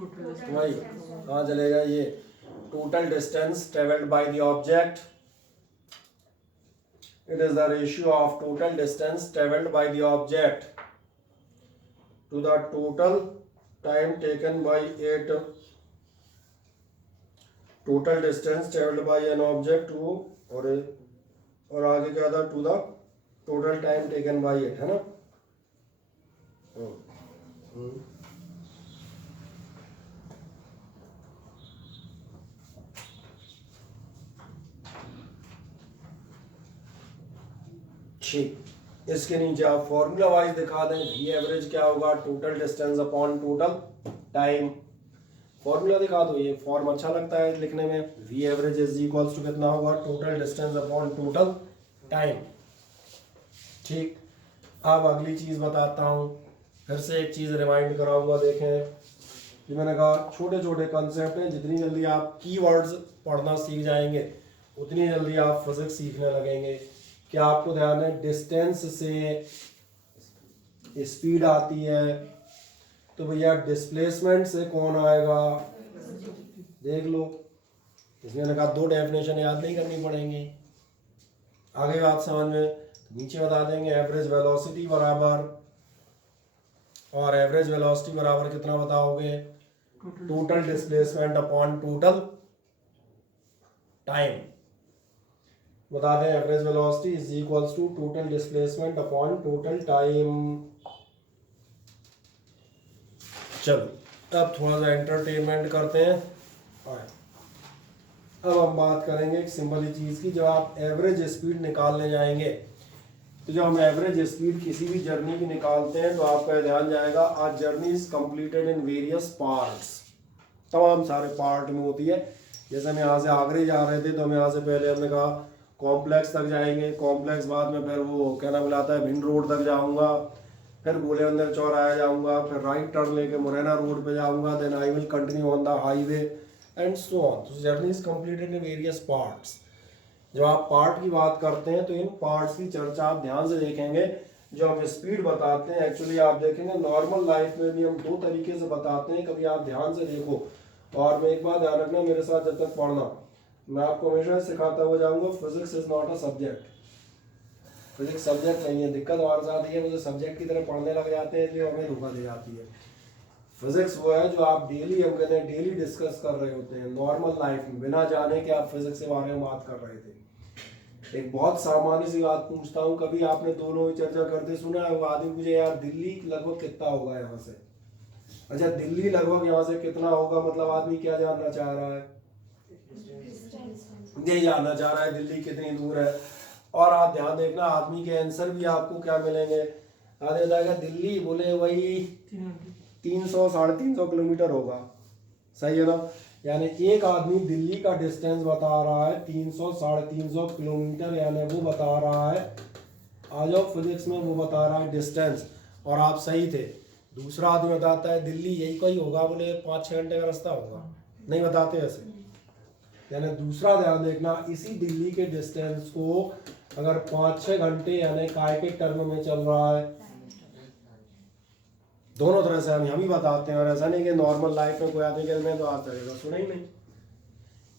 वही कहाँ चलेगा ये, total distance travelled by the object, it is the ratio of total distance traveled by the object to the total time taken by it, total distance traveled by an object to, और आगे क्या था, to the total time taken by it, है ना? ठीक, इसके नीचे आप फॉर्मूला वाइज दिखा दें, वी एवरेज क्या होगा, total distance upon total time. Formula दिखा दो, ये फॉर्म अच्छा लगता है लिखने में, V average is equals to कितना होगा, total distance upon total time. ठीक, अब अगली चीज बताता हूँ, फिर से एक चीज रिमाइंड कराऊंगा। देखें, जो मैंने कहा छोटे छोटे कंसेप्ट हैं, जितनी जल्दी आप कीवर्ड्स पढ़ना सीख जाएंगे उतनी जल्दी आप फिजिक्स सीखने लगेंगे। क्या आपको ध्यान है, डिस्टेंस से स्पीड आती है, तो भैया डिस्प्लेसमेंट से कौन आएगा? देख लो, इसमें मैंने कहा 2 डेफिनेशन याद नहीं करनी पड़ेंगी, आगे बात समझ में। नीचे बता देंगे एवरेज वेलोसिटी बराबर, और एवरेज वेलोसिटी बराबर कितना बताओगे, total displacement upon total time. बता दें average velocity is equals to total displacement upon total time. चलो अब थोड़ा सा एंटरटेनमेंट करते हैं। अब हम बात करेंगे एक सिंपल चीज की, जब आप एवरेज स्पीड निकालने जाएंगे, तो जब हम एवरेज स्पीड किसी भी जर्नी की निकालते हैं तो आपका ध्यान जाएगा, आज journey is completed in various parts, तमाम सारे पार्ट में होती है। जैसे हम यहाँ से आगरे जा रहे थे, तो हम यहाँ से पहले हमने कहा कॉम्प्लेक्स तक जाएंगे, कॉम्प्लेक्स बाद में फिर वो क्या नाम बुलाता है, भिंड रोड तक जाऊंगा, फिर गोले अंदर चौराया जाऊंगा, फिर राइट टर्न लेके मुरैना रोड पे जाऊंगा, then I will continue on the highway and so on. तो journey is completed in various parts. जब आप पार्ट की बात करते हैं तो इन पार्ट्स की चर्चा आप ध्यान से देखेंगे। जो हम स्पीड बताते हैं, एक्चुअली आप देखेंगे नॉर्मल लाइफ में भी हम 2 तरीके से बताते हैं, कभी आप ध्यान से देखो। और मैं एक बात ध्यान रखना, मेरे साथ जब तक पढ़ना, मैं आपको हमेशा सिखाता हुआ जाऊंगा, physics is not a subject. Physics subject नहीं है। दिक्कत हमारे साथ ये है, मुझे सब्जेक्ट की तरह पढ़ने लग जाते हैं, इसलिए हमें धोखा दे जाती है। फिजिक्स वो है जो आप डेली, हम कहते हैं डेली डिस्कस कर रहे होते हैं नॉर्मल लाइफ में, बिना जाने के आप फिजिक्स के बारे में बात कर रहे थे। एक बहुत सामान्य सी बात पूछता हूँ, कभी आपने दोनों ही चर्चा करते सुना है? वो आदमी मुझे, यार दिल्ली लगभग कितना होगा यहाँ से? अच्छा, दिल्ली लगभग यहाँ से कितना होगा, मतलब आदमी क्या जानना चाह रहा है, ये जानना चाह रहा है दिल्ली कितनी दूर है। और आप ध्यान देखना आदमी के आंसर भी आपको क्या मिलेंगे, आगे बताएगा दिल्ली बोले वही 300 350 किलोमीटर होगा, सही है ना। यानी एक आदमी दिल्ली का डिस्टेंस बता रहा है 300 350 किलोमीटर, यानी वो बता रहा है, आ जाओ फिजिक्स में, वो बता रहा है डिस्टेंस, और आप सही थे। दूसरा आदमी बताता है दिल्ली यही कोई होगा, बोले 5-6 घंटे का रास्ता होगा, नहीं बताते ऐसे। यानी दूसरा ध्यान देखना, इसी दिल्ली के डिस्टेंस को अगर 5-6 घंटे यानी काय के टर्म में चल रहा है, दोनों तरह से हम ही बताते हैं। और ऐसा नहीं कि नॉर्मल लाइफ में कोई आदमी कहते मैं तो आज चलेगा, सुना ही नहीं।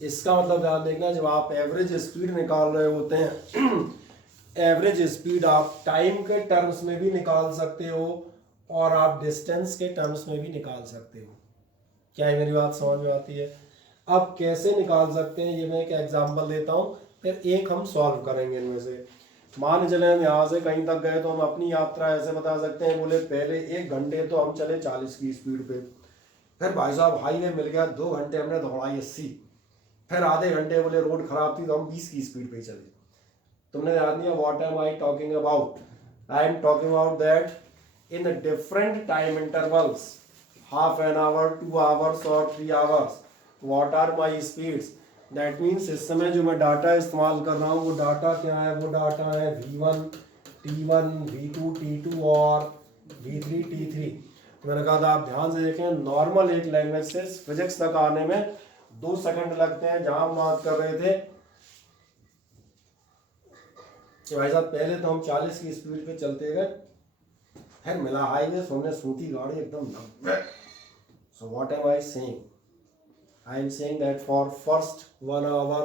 इसका मतलब ध्यान देखना, जब आप एवरेज स्पीड निकाल रहे होते हैं एवरेज स्पीड आप टाइम के टर्म्स में भी निकाल सकते हो और आप डिस्टेंस के टर्म्स में भी निकाल सकते हो। क्या है, मेरी बात समझ में आती है। अब कैसे निकाल सकते हैं ये मैं एक एग्जांपल देता हूँ, फिर एक हम सॉल्व करेंगे इनमें से। मान चले हम यहाँ से कहीं तक गए तो हम अपनी यात्रा ऐसे बता सकते हैं, बोले पहले 1 घंटे तो हम चले 40 की स्पीड पे, फिर भाई साहब हाईवे मिल गया 2 घंटे हमने दौड़ाई 80, फिर आधे घंटे बोले रोड खराब थी तो हम 20 की स्पीड पे चले। तुमने ध्यान दिया what am I talking about, I am talking about that in different time intervals, half an hour, 2 hours और 3 hours, what are my speeds. That means इस समय जो मैं डाटा इस्तेमाल कर रहा हूँ वो डाटा क्या है, वो डाटा है V1 T1 V2 T2 और V3 T3। मैंने कहा था आप ध्यान से देखें, नॉर्मल एक लैंग्वेज से फिजिक्स तक आने में 2 सेकंड लगते हैं। जहां हम बात कर रहे थे कि भाई साहब पहले तो हम 40 की स्पीड पे चलते गए, फिर मिला हाईवे, हमने सूती गाड़ी एकदम 90। So what am I saying, I am saying that for first 1 hour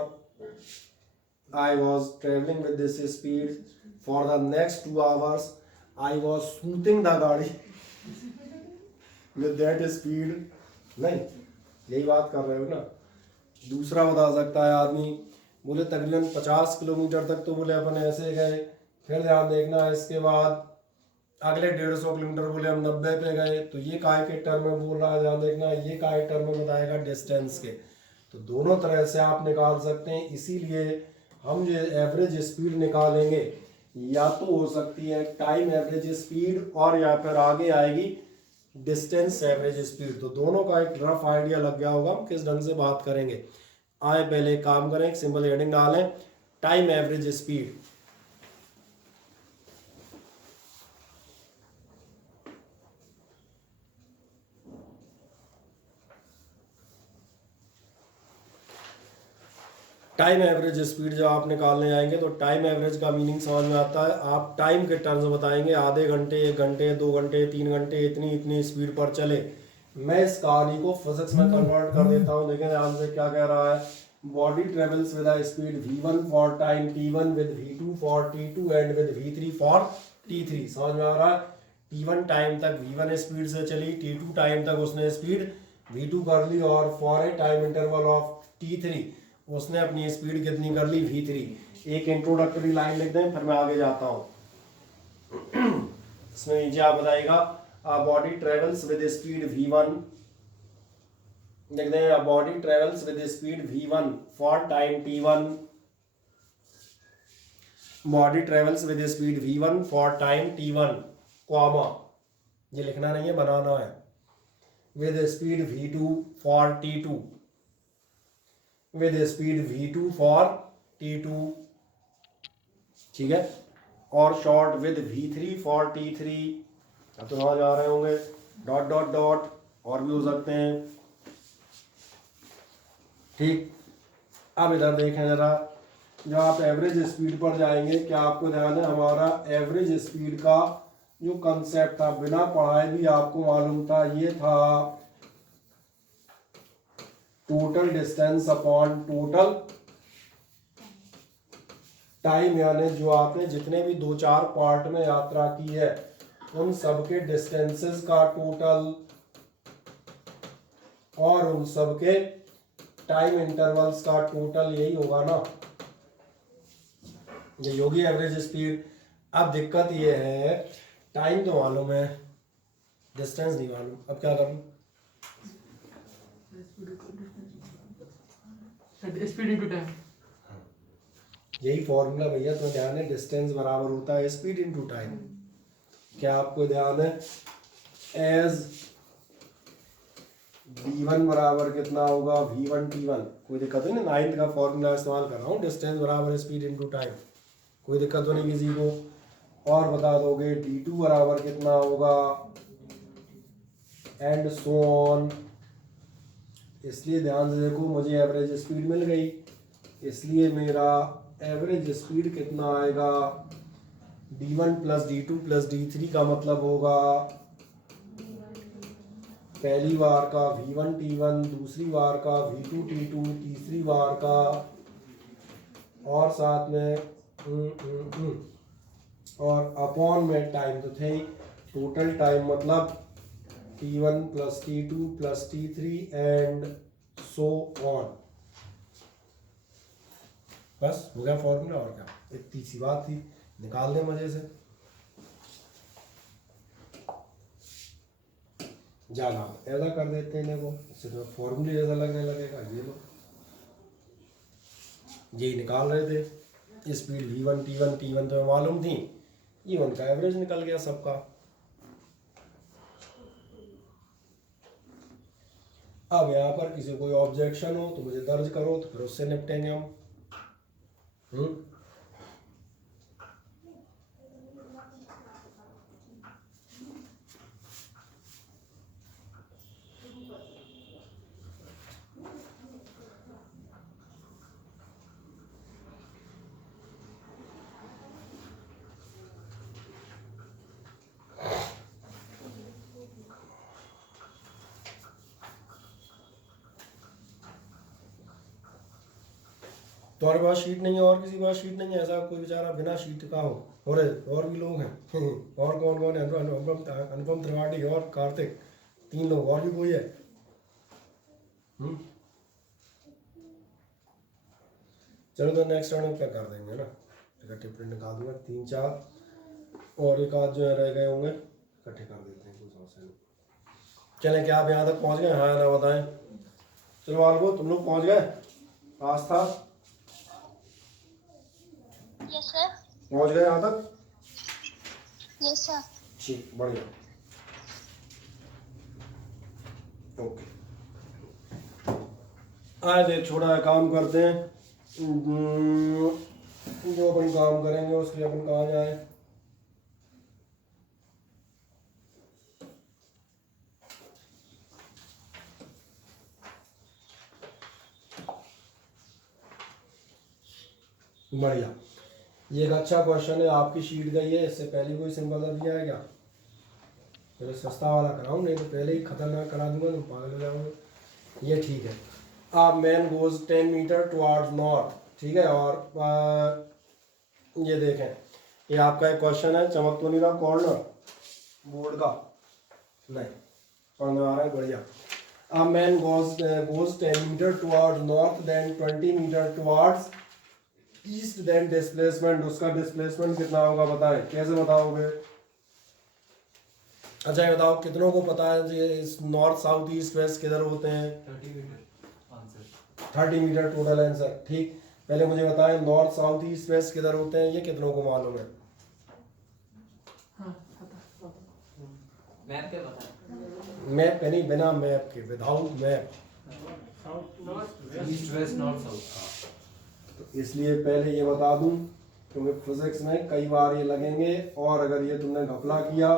I was traveling with this speed, for the next 2 hours I was shooting the गाड़ी with that speed। नहीं, यही बात कर रहे हो ना। दूसरा बता सकता है आदमी, बोले तकरीबन 50 किलोमीटर तक तो बोले अपन ऐसे गए, फिर ध्यान देखना इसके बाद अगले 150 किलोमीटर बोले हम 90 पे गए, तो ये काय के टर्म में बोल रहा है, ध्यान देखना ये काय टर्म में बताएगा डिस्टेंस के। तो दोनों तरह से आप निकाल सकते हैं। इसीलिए हम जो एवरेज स्पीड निकालेंगे या तो हो सकती है टाइम एवरेज स्पीड और या फिर आगे आएगी डिस्टेंस एवरेज स्पीड। तो दोनों का एक रफ आइडिया लग गया होगा हम किस ढंग से बात करेंगे। आए पहले काम करें, एक सिंपल हेडिंग डालें, time average speed. Time average speed जब आप निकालने जाएंगे तो टाइम एवरेज का मीनिंग समझ में आता है, आप टाइम के टर्म्स बताएंगे, आधे घंटे, 1 घंटे, 2 घंटे, 3 घंटे, इतनी इतनी स्पीड पर चले। मैं इस कहानी को फिजिक्स में कन्वर्ट कर देता हूँ। देखें ध्यान से क्या कह रहा है, body travels with a speed v1 for time t1 with v2 for t2 and with v3 for t3। समझ में आ रहा है, t1 टाइम तक v1 स्पीड से चली, t2 टाइम तक उसने स्पीड v2 कर ली और for a time interval of t3 उसने अपनी स्पीड कितनी कर ली, v3। एक इंट्रोडक्टरी लाइन लिख दें, फिर मैं आगे जाता हूँ। इसमें नीचे आप बताइएगा body travels with speed v1, लिख दें body travels with speed v1 for time t1, body travels with speed v1 for time t1, comma, ये लिखना नहीं है बनाना है, with speed v2 for t2, with speed v2 for t2, ठीक है, और short with v3 for t3। अब तो समझ आ रहे होंगे, डॉट डॉट डॉट और भी हो सकते हैं, ठीक। अब इधर देखें जरा, जब आप एवरेज स्पीड पर जाएंगे, क्या आपको ध्यान है हमारा एवरेज स्पीड का जो कंसेप्ट था बिना पढ़ाए भी आपको मालूम था, ये था total distance upon total time, यानी जो आपने जितने भी 2-4 पार्ट में यात्रा की है उन सबके डिस्टेंसेस का टोटल और उन सबके टाइम इंटरवल्स का टोटल, यही होगा ना, ये होगी एवरेज स्पीड। अब दिक्कत ये है, टाइम तो मालूम है, डिस्टेंस नहीं मालूम, अब क्या करूँ? Speed into time. यही फॉर्मूला भैया, तो ध्यान है, डिस्टेंस बराबर होता है स्पीड इनटू टाइम। क्या आपको ध्यान है? एज v1 बराबर कितना होगा? v1 t1। कोई दिक्कत नहीं ना, 9th का फॉर्मूला इस्तेमाल कर रहा हूँ, डिस्टेंस बराबर स्पीड इनटू टाइम। कोई दिक्कत तो नहीं किसी को? और बता दोगे d2 बराबर कितना होगा, एंड सो ऑन। इसलिए ध्यान से देखो, मुझे एवरेज स्पीड मिल गई, इसलिए मेरा एवरेज स्पीड कितना आएगा? d1 plus d2 plus d3 का मतलब होगा पहली बार का v1 t1, दूसरी बार का v2 t2, तीसरी बार का, और साथ में और अपॉन में टाइम तो थे ही, टोटल टाइम मतलब t1 plus t2 plus t3 and so on. बस हो गया फॉर्मूला, और क्या, इतनी सी बात थी, निकाल दें मजे से। जाना ऐसा कर देते हैं इन्हें को, इससे तो फॉर्मूले जैसा लगने लगेगा। ये लो, यही निकाल रहे थे स्पीड v1 t1, t1 तो मालूम थी, e1 का एवरेज निकल गया सबका। अब यहाँ पर किसी कोई ऑब्जेक्शन हो तो मुझे दर्ज करो, तो फिर उससे निपटेंगे हम। तुम्हारे पास शीट नहीं है, और किसी के पास शीट नहीं है? ऐसा कोई बेचारा बिना शीट का हो? और भी लोग हैं और कौन कौन है? अनुपम त्रिपाठी और कार्तिक, 3 लोग, और भी कोई है? चलो तो नेक्स्ट राउंड में क्या कर देंगे ना, इकट्ठे प्रिंट निकाल दूंगा, 3 4 और एक आध जो है रह गए होंगे, इकट्ठे कर देते हैं, कोई समस्या नहीं। चलें, क्या आप यहाँ तक पहुँच गए? हाँ ना बताएं। चलो आलगो, तुम लोग पहुँच गए? आस्था यस सर। पहुँच गए यहाँ तक? Yes sir. ठीक, बढ़िया, ओके। आज एक छोटा काम करते हैं, जो अपन काम करेंगे उसके लिए अपन कहाँ जाए? बढ़िया, ये एक अच्छा क्वेश्चन है, आपकी शीट गई है, इससे पहले कोई सिंपल सा दिया है क्या? चलो सस्ता वाला कराऊं, नहीं तो पहले ही खतरनाक करा दूंगा तो पागल हो जाओगे। ये ठीक है। आप man goes 10 metre towards north, ठीक है, और ये देखें, ये आपका एक क्वेश्चन है, चमक तो नहीं रहा कॉर्नर बोर्ड का? नहीं, पढ़ने आ रहा है, बढ़िया। A man goes 10 metre towards north, then 20 metre towards east, then displacement, उसका डिस्प्लेसमेंट कितना होगा बताएं? कैसे बताओगे? अच्छा ये बताओ, कितनों को पता है ये नॉर्थ साउथ ईस्ट वेस्ट किधर होते हैं? 30 metre answer. 30 metre total answer. ठीक, पहले मुझे बताएं नॉर्थ साउथ ईस्ट वेस्ट किधर होते हैं, ये कितनों को मालूम है? मैप पे पता है? मैप पे नहीं, बिना मैप के, without map. East west north south. तो इसलिए पहले ये बता दूं, क्योंकि फिजिक्स में कई बार ये लगेंगे, और अगर ये तुमने घपला किया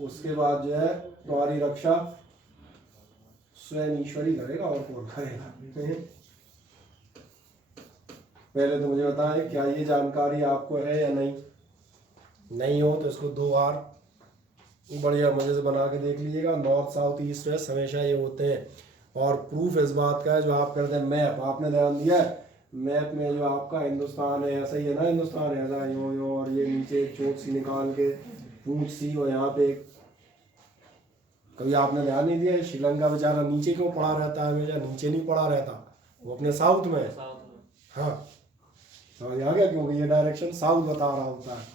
उसके बाद जो है तुम्हारी रक्षा स्वयं ईश्वर ही करेगा, और कौन करेगा? पहले तो मुझे बताएं, क्या ये जानकारी आपको है या नहीं? नहीं हो तो इसको 2 बार बढ़िया मजे से बना के देख लीजिएगा। नॉर्थ साउथ यूँ वेस्ट हमेशा ये होते हैं, और प्रूफ इस बात का है जो आप करते हैं मैप, आपने ध्यान दिया है मैप में जो आपका हिंदुस्तान है ऐसा ही है ना, हिंदुस्तान ऐसा यूँ यूँ, और ये नीचे चोट सी निकाल के पूंछ सी, और यहाँ पे कभी आपने ध्यान नहीं दिया श्रीलंका बेचारा नीचे क्यों पड़ा रहता है? हमेशा नीचे नहीं पड़ा रहता, वो अपने साउथ में है। हाँ समझ आ गया, क्योंकि ये डायरेक्शन साउथ बता रहा होता है।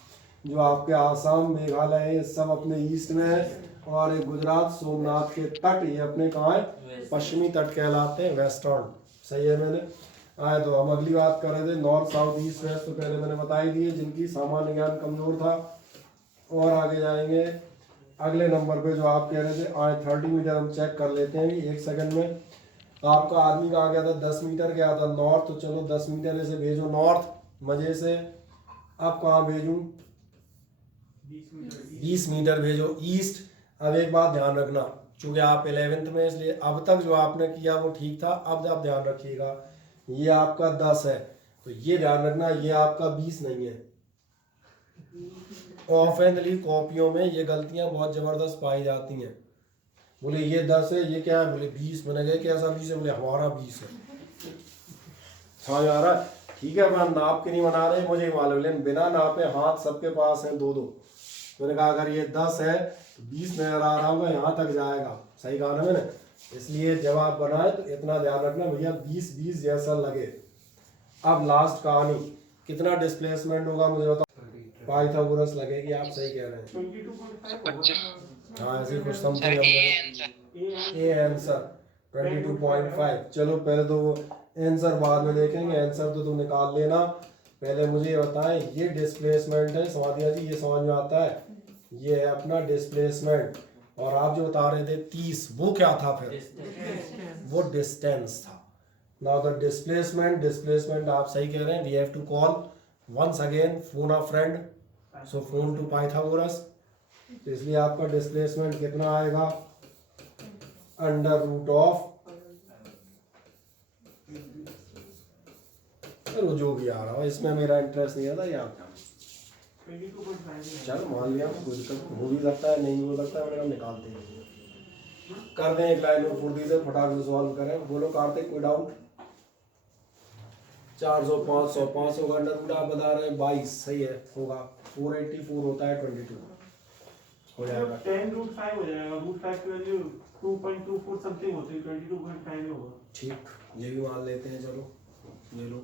जो आपके आसाम मेघालय है सब अपने ईस्ट में है, और एक गुजरात सोमनाथ के तट, ये अपने कहाँ है, पश्चिमी तट कहलाते हैं, वेस्टर्न। सही है। मैंने आए तो हम अगली बात कर रहे थे नॉर्थ साउथ ईस्ट वेस्ट, तो पहले मैंने बता ही दिए जिनकी सामान्य ज्ञान कमजोर था। और आगे जाएंगे अगले नंबर पे जो आप कह रहे थे, आए 30 मीटर हम चेक कर लेते हैं एक सेकंड में। आपका आदमी कहाँ गया था, 10 मीटर गया था नॉर्थ, तो चलो 10 मीटर से भेजो नॉर्थ मजे से। अब कहाँ भेजूं, 20 मीटर भेजो ईस्ट। अब एक बात ध्यान रखना, चूंकि आप 11th में, इसलिए अब तक जो आपने किया वो ठीक था। अब आप ध्यान रखिएगा, ये आपका 10 है, तो ये ध्यान रखना ये आपका 20 नहीं है। ऑफेंडली कॉपियों में ये गलतियां बहुत जबरदस्त पाई जाती हैं। बोले ये 10 है, ये क्या है, बोले 20। मैंने कहा कैसा 20 है, बोले हमारा 20 है। समझ आ रहा है? ठीक है, मैं नाप के नहीं बना रहे, मुझे मालूम, लेकिन बिना नापे हाथ सबके पास है 2-2। मैंने कहा अगर ये 10 है तो 20 नजर आ रहा होगा, यहाँ तक जाएगा। सही कहा ना मैंने? इसलिए जब आप बनाए तो इतना ध्यान रखना भैया 20-20 जैसा लगे। अब लास्ट कहानी, कितना डिस्प्लेसमेंट होगा मुझे बताओ। पाइथागोरस लगेगी, आप सही कह रहे हैं। 22.5 हाँ ऐसे कुछ sir something. A answer. A answer 22.5। चलो पहले तो वो आंसर बाद में देखेंगे, आंसर तो तुम निकाल लेना। पहले मुझे ये बताएं, ये डिस्प्लेसमेंट है समाधिया जी, ये समझ में आता है, ये है अपना डिस्प्लेसमेंट। और आप जो बता रहे थे 30, वो क्या था फिर, वो डिस्टेंस था। नाउ द डिस्प्लेसमेंट आप सही कह रहे हैं। We have to call once again phone a friend, so phone to Pythagoras. तो इसलिए आपका डिस्प्लेसमेंट कितना आएगा, अंडर रूट ऑफ, चलो जो भी आ रहा हो, इसमें मेरा इंटरेस्ट नहीं आता, ये आप 22.5 चल मान लिया, कोई दिक्कत हो भी सकता है, नहीं हो सकता है, मैंने कहा निकालते हैं, कर दें एक लाइन में फुर्ती से फटाक से सॉल्व करें। बोलो कार्तिक, कोई डाउट? 400 500 500 का अंडर रूट आप बता रहे हैं 22, सही है, होगा 484 होता है 22 हो जाएगा। 10 रूट 5 हो जाएगा। रूट 5 की वैल्यू 2.24 समथिंग होती है, 22.5 में होगा। ठीक, ये भी मान लेते हैं, चलो ये लो,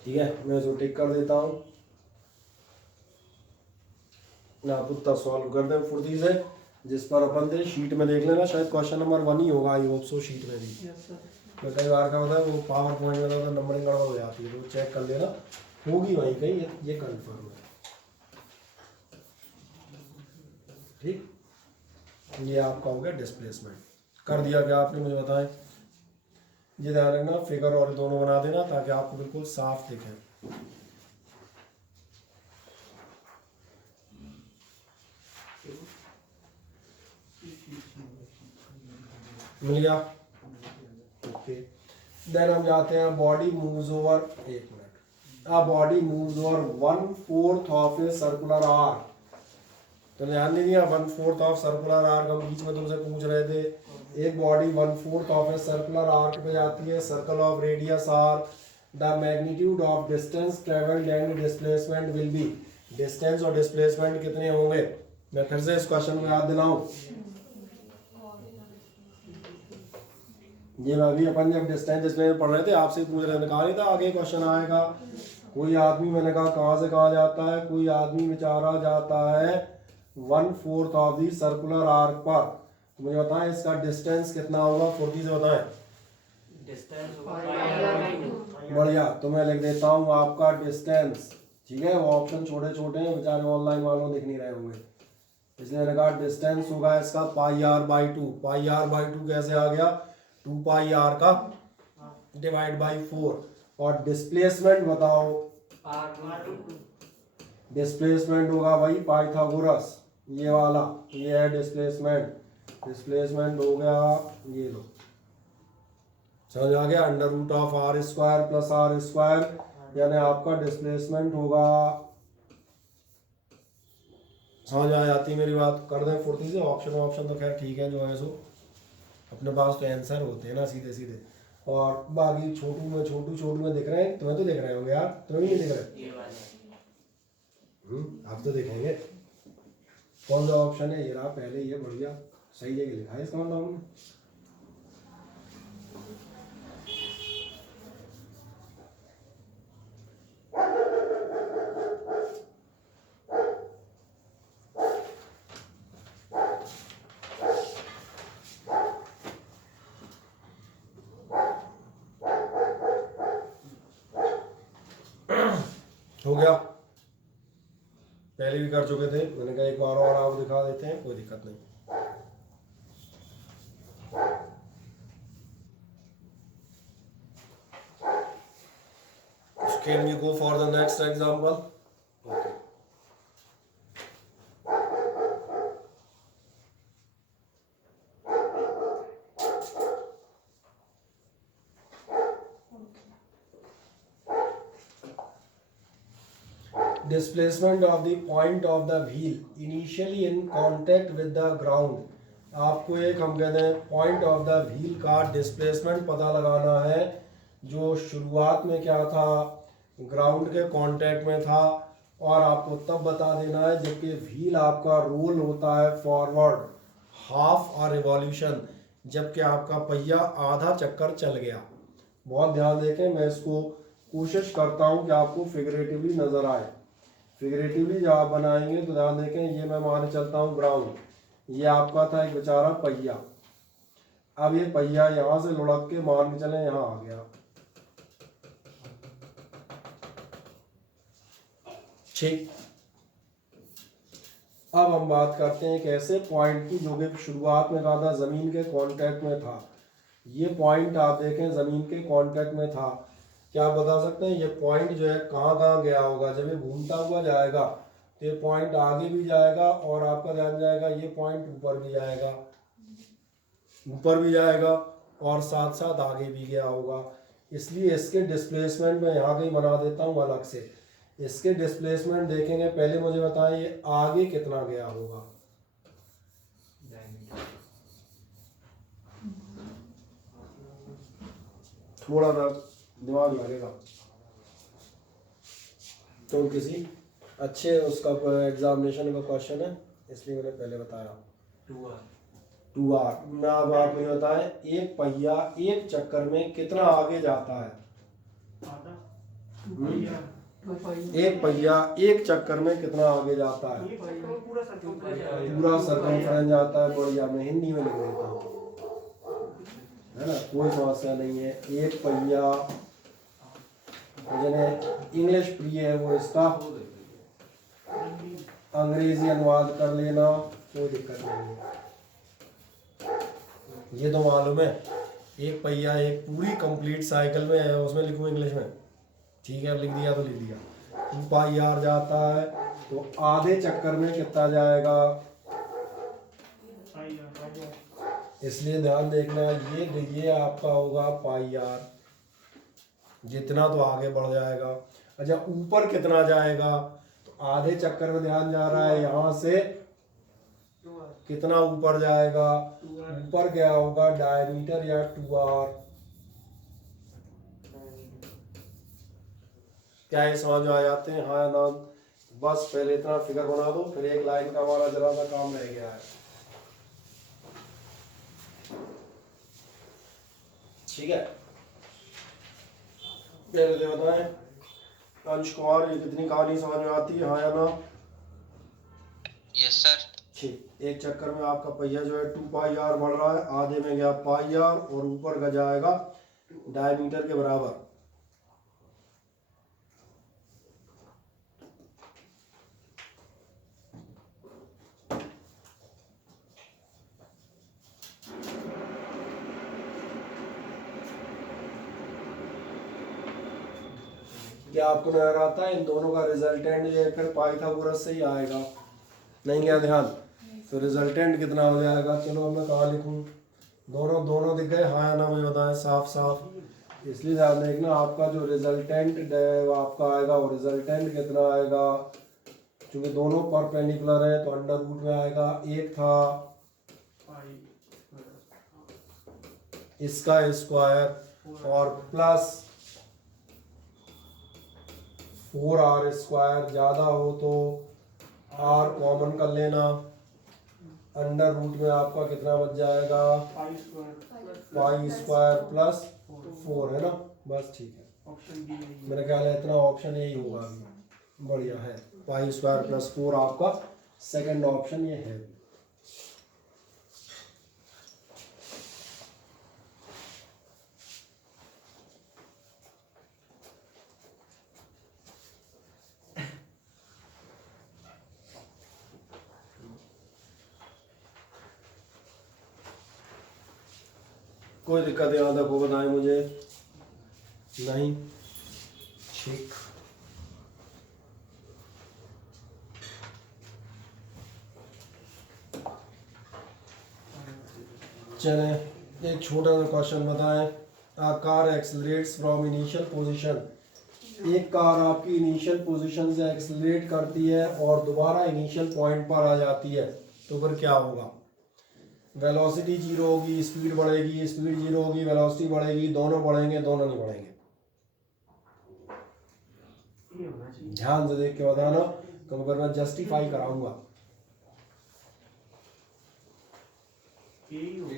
ठीक है, मैं इसको टिक कर देता हूँ। आप उत्तर सॉल्व कर दें फुर्ती से, जिस पर अपन थे शीट में देख लेना, शायद क्वेश्चन नंबर 1 ही होगा, आई होप सो शीट में भी। मैं कई बार का बताया वो पावर पॉइंट में तो नंबरिंग गड़बड़ हो जाती है, तो चेक कर लेना, होगी वहीं कहीं, ये कंफर्म है। ठीक, ये आपका हो गया डिस्प्लेसमेंट। कर दिया क्या आपने, मुझे बताएं। ये ध्यान रखना, फिगर और दोनों बना देना ताकि आपको बिल्कुल साफ दिखे। मिल गया? ओके, देन हम जाते हैं बॉडी मूव्स ओवर, एक minute, body moves over 1/4 of a circular arc. तो ध्यान नहीं दिया, 1/4 ऑफ सर्कुलर आर्क हम बीच में तुमसे पूछ रहे थे। एक body 1/4 of a circular arc पे जाती है, circle of radius R, the magnitude of distance travelled and displacement will be. Distance और डिस्प्लेसमेंट कितने होंगे, मैं फिर से इस क्वेश्चन को याद दिलाऊं। ये अभी अपन जब डिस्टेंस डिस्प्लेसमेंट पढ़ रहे थे आपसे पूछ रहे थे, कहा नहीं था आगे क्वेश्चन आएगा। कोई आदमी, मैंने कहा कहाँ से कहाँ जाता है, कोई आदमी बेचारा जाता है 1/4 ऑफ दी सर्कुलर आर्क पर, तो मुझे बताएं इसका डिस्टेंस कितना होगा, फुर्ती से बताएं। बढ़िया, तो मैं लिख देता हूँ आपका डिस्टेंस, ठीक है, वो ऑप्शन छोटे छोटे हैं, बेचारे ऑनलाइन वालों दिख नहीं रहे होंगे, इसलिए मैंने कहा डिस्टेंस होगा इसका πr/2। πr/2 कैसे आ गया, 2πr का डिवाइड बाई 4। और डिस्प्लेसमेंट बताओ, डिस्प्लेसमेंट होगा भाई पाइथागोरस, ये वाला, ये है डिस्प्लेसमेंट। डिस्प्लेसमेंट हो गया, ये लो, समझ आ गया, under root of r² plus r², यानी आपका डिस्प्लेसमेंट होगा। समझ आ जाती मेरी बात, कर दें फुर्ती से। ऑप्शन तो खैर ठीक है, जो है सो अपने पास तो आंसर होते हैं ना सीधे सीधे, और बाकी छोटू में दिख रहे हैं, तुम्हें तो दिख रहे होंगे यार, तुम्हें भी नहीं दिख रहे, आप तो देखेंगे। कौन सा ऑप्शन है, ये रहा पहले, ये बढ़िया सही जगह लिखा है इसका मतलब हमने। हो गया, पहले भी कर चुके थे, मैंने कहा एक बार और आप दिखा देते हैं, कोई दिक्कत नहीं। Can we go for the next example? Okay. Displacement of the point of the wheel initially in contact with the ground. आपको एक हम कहते हैं पॉइंट ऑफ द व्हील का डिस्प्लेसमेंट पता लगाना है, जो शुरुआत में क्या था, ग्राउंड के कांटेक्ट में था, और आपको तब बता देना है जबकि व्हील आपका रोल होता है फॉरवर्ड हाफ और रिवॉल्यूशन, जबकि आपका पहिया आधा चक्कर चल गया। बहुत ध्यान देखें, मैं इसको कोशिश करता हूँ कि आपको फिगरेटिवली नज़र आए। फिगरेटिवली जब आप बनाएंगे तो ध्यान देखें, ये मैं मान चलता हूँ ग्राउंड, ये आपका था एक बेचारा पहिया। अब ये पहिया यहाँ से लुढ़क के मान के चले यहाँ आ गया, ठीक। अब हम बात करते हैं एक ऐसे पॉइंट की जो कि शुरुआत में कहा था जमीन के कांटेक्ट में था। ये पॉइंट आप देखें जमीन के कांटेक्ट में था, क्या आप बता सकते हैं ये पॉइंट जो है कहाँ कहाँ गया होगा? जब ये घूमता हुआ जाएगा तो ये पॉइंट आगे भी जाएगा, और आपका ध्यान जाएगा ये पॉइंट ऊपर भी जाएगा, ऊपर भी जाएगा, और साथ साथ आगे भी गया होगा। इसलिए इसके डिस्प्लेसमेंट में यहाँ कहीं बना देता हूँ अलग से। इसके डिस्प्लेसमेंट देखेंगे, पहले मुझे बताएं ये आगे कितना गया होगा? थोड़ा सा दिमाग लगेगा, तो किसी अच्छे उसका एग्जामिनेशन का क्वेश्चन है, इसलिए मैंने पहले बताया। 2R में अब आप मुझे बताएं एक पहिया एक चक्कर में कितना आगे जाता है? एक पहिया एक चक्कर में कितना आगे जाता है? पूरा सरकमफ्रेंस जाता है। बढ़िया, मैं हिंदी में लिख देता हूँ, है ना, कोई समस्या नहीं है। एक पहिया, जिन्हें इंग्लिश प्रिय है वो इसका अंग्रेजी अनुवाद कर लेना, कोई दिक्कत नहीं है। ये तो मालूम है, एक पहिया एक पूरी कंप्लीट साइकिल में है, उसमें लिखूँ इंग्लिश में, ठीक है, लिख दिया तो लिख दिया। 2πr जाता है तो आधे चक्कर में कितना जाएगा? इसलिए ध्यान देखना, ये आपका होगा πr, जितना तो आगे बढ़ जाएगा। अच्छा, ऊपर कितना जाएगा? तो आधे चक्कर में ध्यान जा रहा है, यहाँ से कितना ऊपर जाएगा? ऊपर क्या होगा? डायमीटर या 2r। क्या ये समझ में आ जाते हैं, हाँ या ना? बस पहले इतना फिगर बना दो, फिर एक लाइन का हमारा जरा सा काम रह गया है, ठीक है। पहले तो बताएं अंश कुमार, ये कितनी कहानी समझ में आती है, हाँ या ना? Yes sir. ठीक, एक चक्कर में आपका पहिया जो है 2πr बढ़ रहा है, आधे में गया πr, और ऊपर का जाएगा डायमीटर के बराबर। क्या आपको नजर आता है? इन दोनों का रिजल्टेंट जो है फिर पाइथागोरस से ही आएगा, नहीं क्या ध्यान? तो रिजल्टेंट कितना हो जाएगा? चलो अब मैं कहाँ लिखूँ? दोनों दिख गए, हाँ या ना मुझे बताएं साफ साफ। इसलिए ध्यान देखना, आपका जो रिजल्टेंट आपका आएगा वो रिजल्टेंट कितना आएगा? क्योंकि दोनों परपेंडिकुलर है तो अंडर रूट में आएगा। एक था इसका स्क्वायर और प्लस 4r स्क्वायर, ज़्यादा हो तो r कॉमन कर लेना, अंडर रूट में आपका कितना बच जाएगा? पाई स्क्वायर प्लस 4, है ना? बस ठीक है, मेरा ख्याल है इतना ऑप्शन यही होगा अभी। बढ़िया है, पाई स्क्वायर प्लस 4 आपका सेकंड ऑप्शन ये है। कोई दिक्कत यहाँ तक हो बताएं मुझे? नहीं, ठीक। चलें, एक छोटा सा क्वेश्चन बताएं। A car accelerates from initial position. एक कार आपकी इनिशियल पोजीशन से एक्सेलरेट करती है और दोबारा इनिशियल पॉइंट पर आ जाती है, तो फिर क्या होगा? वेलोसिटी जीरो होगी, स्पीड बढ़ेगी, स्पीड जीरो होगी, वेलोसिटी बढ़ेगी, दोनों बढ़ेंगे, दोनों नहीं बढ़ेंगे। ये होना चाहिए। ध्यान से देख के बताना, कभी अगर मैं जस्टिफाई कराऊंगा। यही हो।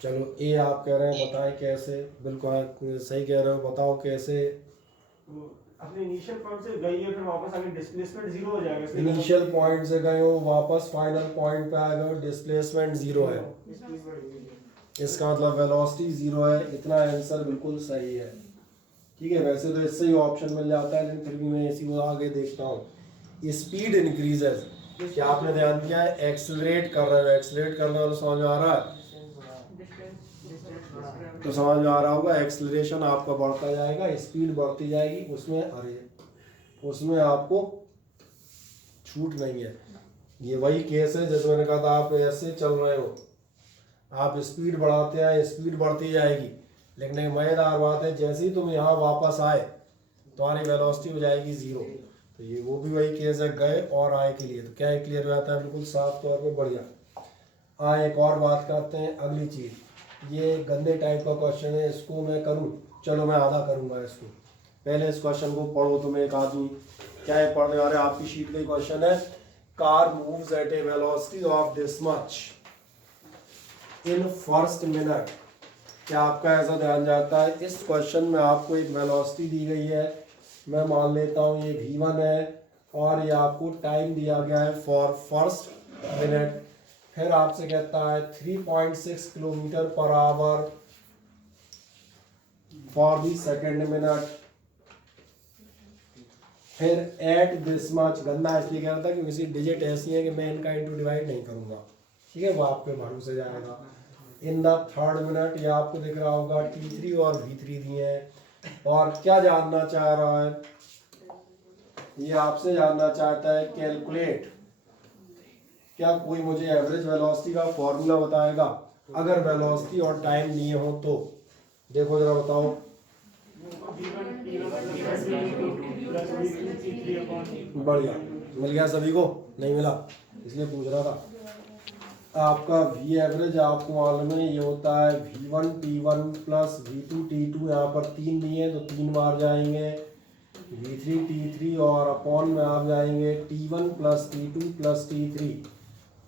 चलो, ए आप कह रहे हैं, बताएं कैसे? बिल्कुल आप सही कह रहे हो, बताओ कैसे। तो अपने इनिशियल पॉइंट से गई है, फिर वापस आके डिस्प्लेसमेंट जीरो हो जाएगा। इनिशियल पॉइंट से गए हो, वापस फाइनल पॉइंट पे आ गए हो, डिस्प्लेसमेंट जीरो है। स्पीड बढ़ेगी। इसका मतलब वेलोसिटी जीरो है। इतना आंसर बिल्कुल सही है। ठीक है, वैसे तो इससे ही ऑप्शन मिल जाता है, लेकिन फिर भी मैं इसी को आगे देखता हूँ। स्पीड इंक्रीजेस, क्या आपने ध्यान दिया है? एक्सेलरेट कर रहे हो, एक्सेलरेट करना तो समझ में आ रहा है, तो समझ में आ रहा होगा। एक्सेलरेशन आपका बढ़ता जाएगा, स्पीड बढ़ती जाएगी, उसमें आपको छूट नहीं है। ये वही केस है जैसे मैंने कहा था, आप ऐसे चल रहे हो, आप स्पीड बढ़ाते हैं, स्पीड बढ़ती जाएगी, लेकिन एक मजेदार बात है, जैसे ही तुम यहाँ वापस आए तुम्हारी वेलोसिटी हो जाएगी जीरो। तो ये वो भी वही केस है गए और आए के लिए। तो क्या है, क्लियर हो जाता है बिल्कुल साफ तौर पे। बढ़िया। एक और बात करते हैं, अगली चीज़। ये गंदे टाइप का क्वेश्चन है, इसको मैं करूं? चलो मैं आधा करूंगा इसको। पहले इस क्वेश्चन को पढ़ो तुम एक आदमी। क्या है पढ़ने वाले? आपकी शीट का क्वेश्चन है, car moves eight A velocity of this much in first minute. क्या आपका ऐसा ध्यान जाता है? इस क्वेश्चन में आपको एक वेलोसिटी दी गई है, मैं मान लेता हूँ ये v1 है, और ये आपको टाइम दिया गया है फॉर फर्स्ट मिनट। फिर आपसे कहता है 3.6 kilometre per hour for the second minute. फिर एट दिस मच, गंदा इसलिए कह रहा था कि किसी डिजिट ऐसी है कि मैं इनका इंटू डिवाइड नहीं करूंगा, ठीक है, वो आपके भरोसे जाएगा। इन द थर्ड मिनट, ये आपको दिख रहा होगा T3 और V3 दिए हैं। और क्या जानना चाह रहा है? ये आपसे जानना चाहता है कैलकुलेट। क्या कोई मुझे एवरेज वेलोसिटी का फॉर्मूला बताएगा? अगर वेलोसिटी और टाइम दिए हो तो देखो जरा, बताओ। बढ़िया, मिल गया सभी को? नहीं मिला इसलिए पूछ रहा था। आपका v एवरेज आपको मालूम है, ये होता है v1 t1 plus v2 t2। यहाँ पर 3 दिए हैं तो 3 बार जाएंगे, v3 t3 और अपॉन में आप जाएंगे t1 plus t2 plus t3।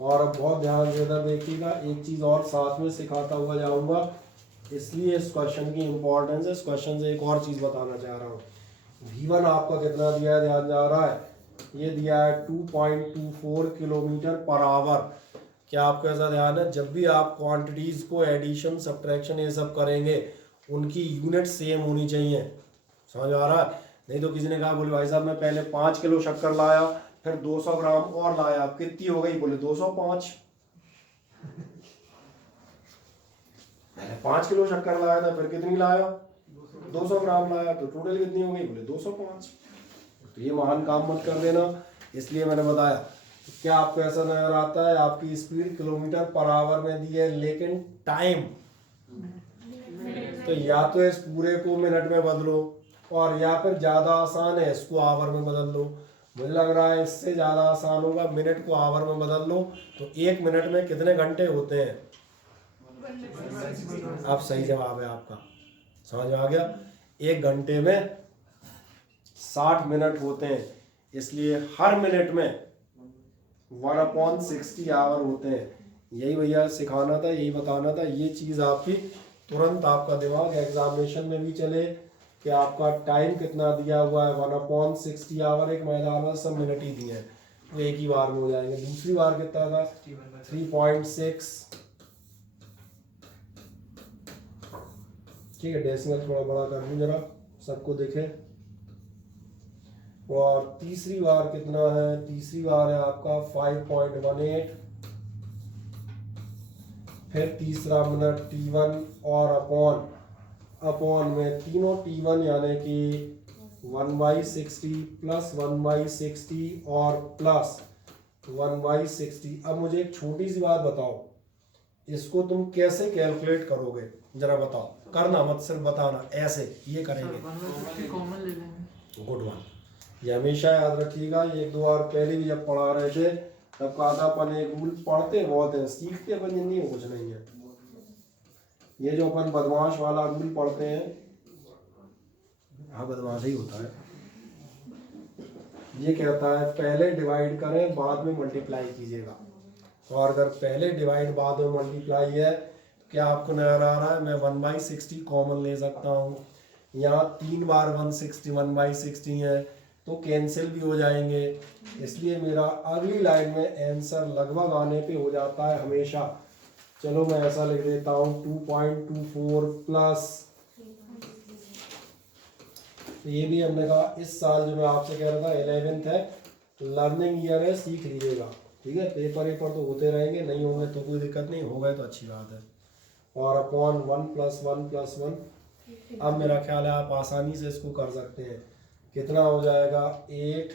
और अब बहुत ध्यान से इधर देखिएगा, एक चीज़ और साथ में सिखाता हुआ जाऊंगा, इसलिए इस क्वेश्चन की इंपॉर्टेंस है। इस क्वेश्चन से एक और चीज़ बताना चाह रहा हूँ। v1 आपका कितना दिया है, ध्यान जा रहा है? ये दिया है 2.24 किलोमीटर पर आवर। क्या आपको ऐसा ध्यान है, जब भी आप क्वांटिटीज़ को एडिशन सब्ट्रैक्शन ये सब करेंगे, उनकी यूनिट सेम होनी चाहिए। समझ आ रहा है? नहीं तो किसी ने कहा, बोले भाई साहब मैं पहले 5 किलो शक्कर लाया, फिर 200 ग्राम और लाया, कितनी हो गई? बोले 205। पहले 5 किलो शक्कर लाया था, फिर कितनी लाया? 200 ग्राम लाया, तो टोटल कितनी हो गई? बोले 205। तो ये महान काम मत कर देना, इसलिए मैंने बताया। क्या आपको ऐसा नजर आता है, आपकी स्पीड किलोमीटर पर आवर में दी है, लेकिन टाइम तो या तो इस पूरे को मिनट में बदलो, और या फिर ज़्यादा आसान है इसको आवर में बदल लो। मुझे लग रहा है इससे ज़्यादा आसान होगा, मिनट को आवर में बदल लो। तो 1 मिनट में कितने घंटे होते हैं? अब सही जवाब है आपका, समझ में आ गया। 1 घंटे में 60 मिनट होते हैं, इसलिए हर मिनट में 1/60 आवर होते हैं। यही भैया सिखाना था, यही बताना था। ये चीज़ आपकी तुरंत आपका दिमाग एग्जामिनेशन में भी चले कि आपका टाइम कितना दिया हुआ है, 1/60 आवर। एक मैदान सब मिनट ही दिए हैं, तो एक ही बार में हो जाएंगे। दूसरी बार कितना था? 3.6। ठीक है, डेसिमल थोड़ा बड़ा कर दूं जरा, सबको दिखे। और तीसरी बार कितना है? तीसरी बार है आपका 5.18। फिर तीसरा मिनट T1 और अपॉन में तीनों T1 यानी कि 1/60 प्लस 1/60 और प्लस 1/60। अब मुझे एक छोटी सी बात बताओ, इसको तुम कैसे कैलकुलेट करोगे जरा बताओ, करना मत सिर्फ बताना, ऐसे ये करेंगे। कॉमन ले लेंगे। गुड वन, ये हमेशा याद रखिएगा। ये एक दो बार पहले भी जब पढ़ा रहे थे तब कहा था अपन एक रूल पढ़ते बहुत हैं, सीखते अपन जिंदगी में कुछ नहीं है। ये जो अपन बदमाश वाला रूल पढ़ते हैं, हाँ बदमाश ही होता है। ये कहता है पहले डिवाइड करें बाद में मल्टीप्लाई कीजिएगा, और अगर पहले डिवाइड बाद में मल्टीप्लाई है, क्या आपको नजर आ रहा है मैं 1/60 कॉमन ले सकता हूँ। यहाँ 3 बार 1/60 है तो कैंसिल भी हो जाएंगे, इसलिए मेरा अगली लाइन में आंसर लगभग आने पे हो जाता है हमेशा। चलो मैं ऐसा लिख देता हूँ 2.24 प्लस, ये भी हमने कहा इस साल जो मैं आपसे कह रहा था 11th है, लर्निंग ईयर है, सीख लीजिएगा। ठीक है, पेपर तो होते रहेंगे, नहीं होंगे तो कोई दिक्कत नहीं, हो गए तो अच्छी बात है। और अपॉन 1 + 1 + 1। अब मेरा ख्याल है आप आसानी से इसको कर सकते हैं। कितना हो जाएगा 8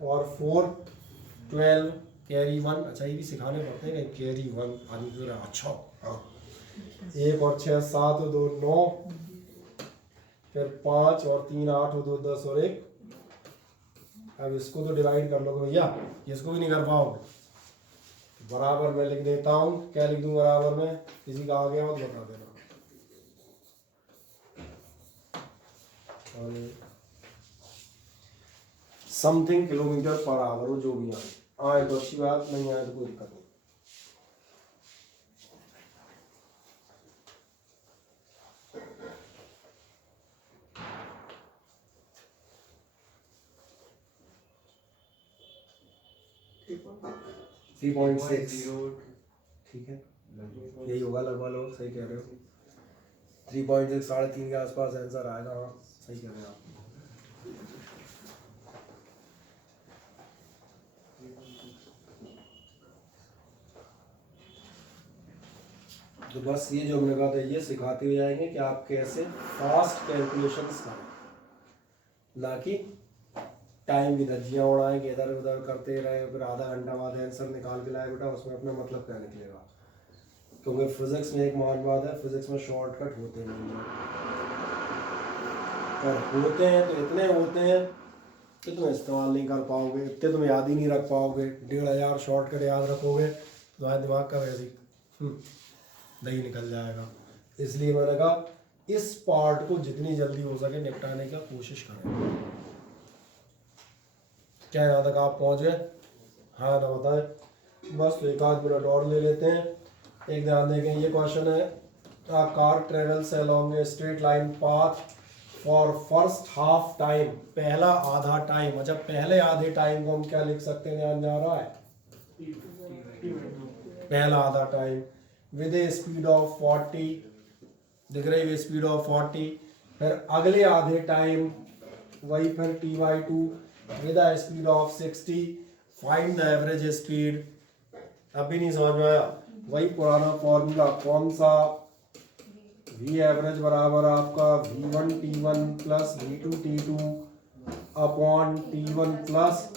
और 4 12 कैरी 1। अच्छा ये भी सिखाने पड़ते हैं कि कैरी 1 आदमी को। अच्छा हाँ, 1 और 6 7 और 2 9, फिर 5 और 3 8 और 2 10 और 1। अब इसको तो डिवाइड कर लोगे भैया, इसको भी नहीं कर पाओगे। बराबर में लिख देता हूँ, क्या लिख दूँ बराबर में, किसी का आ गया हो तो बता देना। समथिंग किलोमीटर पर आवर, वो जो भी आए तो अच्छी बात, नहीं आए तो कोई दिक्कत नहीं। थ्री 3.6 ठीक है, यही होगा लगभग, सही कह रहे हो। 3.6 3.5 के आसपास आंसर आएगा। हाँ सही कह रहे हैं आप। तो बस ये जो हमने कहा था ये सिखाते हुए जाएंगे कि आप कैसे फास्ट कैलकुलेशंस करें, ना कि टाइम की धज्जियाँ उड़ाएं कि इधर उधर करते रहे फिर आधा घंटा बाद आंसर निकाल के लाए। बेटा उसमें अपना मतलब क्या निकलेगा, क्योंकि फिजिक्स में एक महान बात है, फिजिक्स में शॉर्टकट होते नहीं हैं, पर होते हैं तो इतने होते हैं कि तुम इस्तेमाल नहीं कर पाओगे, इतने तुम याद ही नहीं रख पाओगे। 1500 शॉर्टकट याद रखोगे तो तुम्हारे दिमाग का वैसे ही दही निकल जाएगा। इसलिए मैंने कहा इस पार्ट को जितनी जल्दी हो सके निपटाने की कोशिश करें। क्या यहाँ तक आप पहुँच गए? हाँ ना बताएं। बस तो एक आध मिनट और ले लेते हैं। एक ध्यान देंगे, ये क्वेश्चन है a car travels along a straight line path for first half time, पहला आधा टाइम। अच्छा पहले आधे टाइम को हम क्या लिख सकते हैं, ध्यान जा रहा है, पहला आधा time with A speed of 40, दिख रही है स्पीड ऑफ 40। फिर अगले आधे टाइम वही फिर T/2 with a speed of 60, find the average speed. अभी नहीं समझ में आया, वही पुराना फॉर्मूला कौन सा, V एवरेज बराबर आपका V1 T1 plus V2 T2 upon T1 plus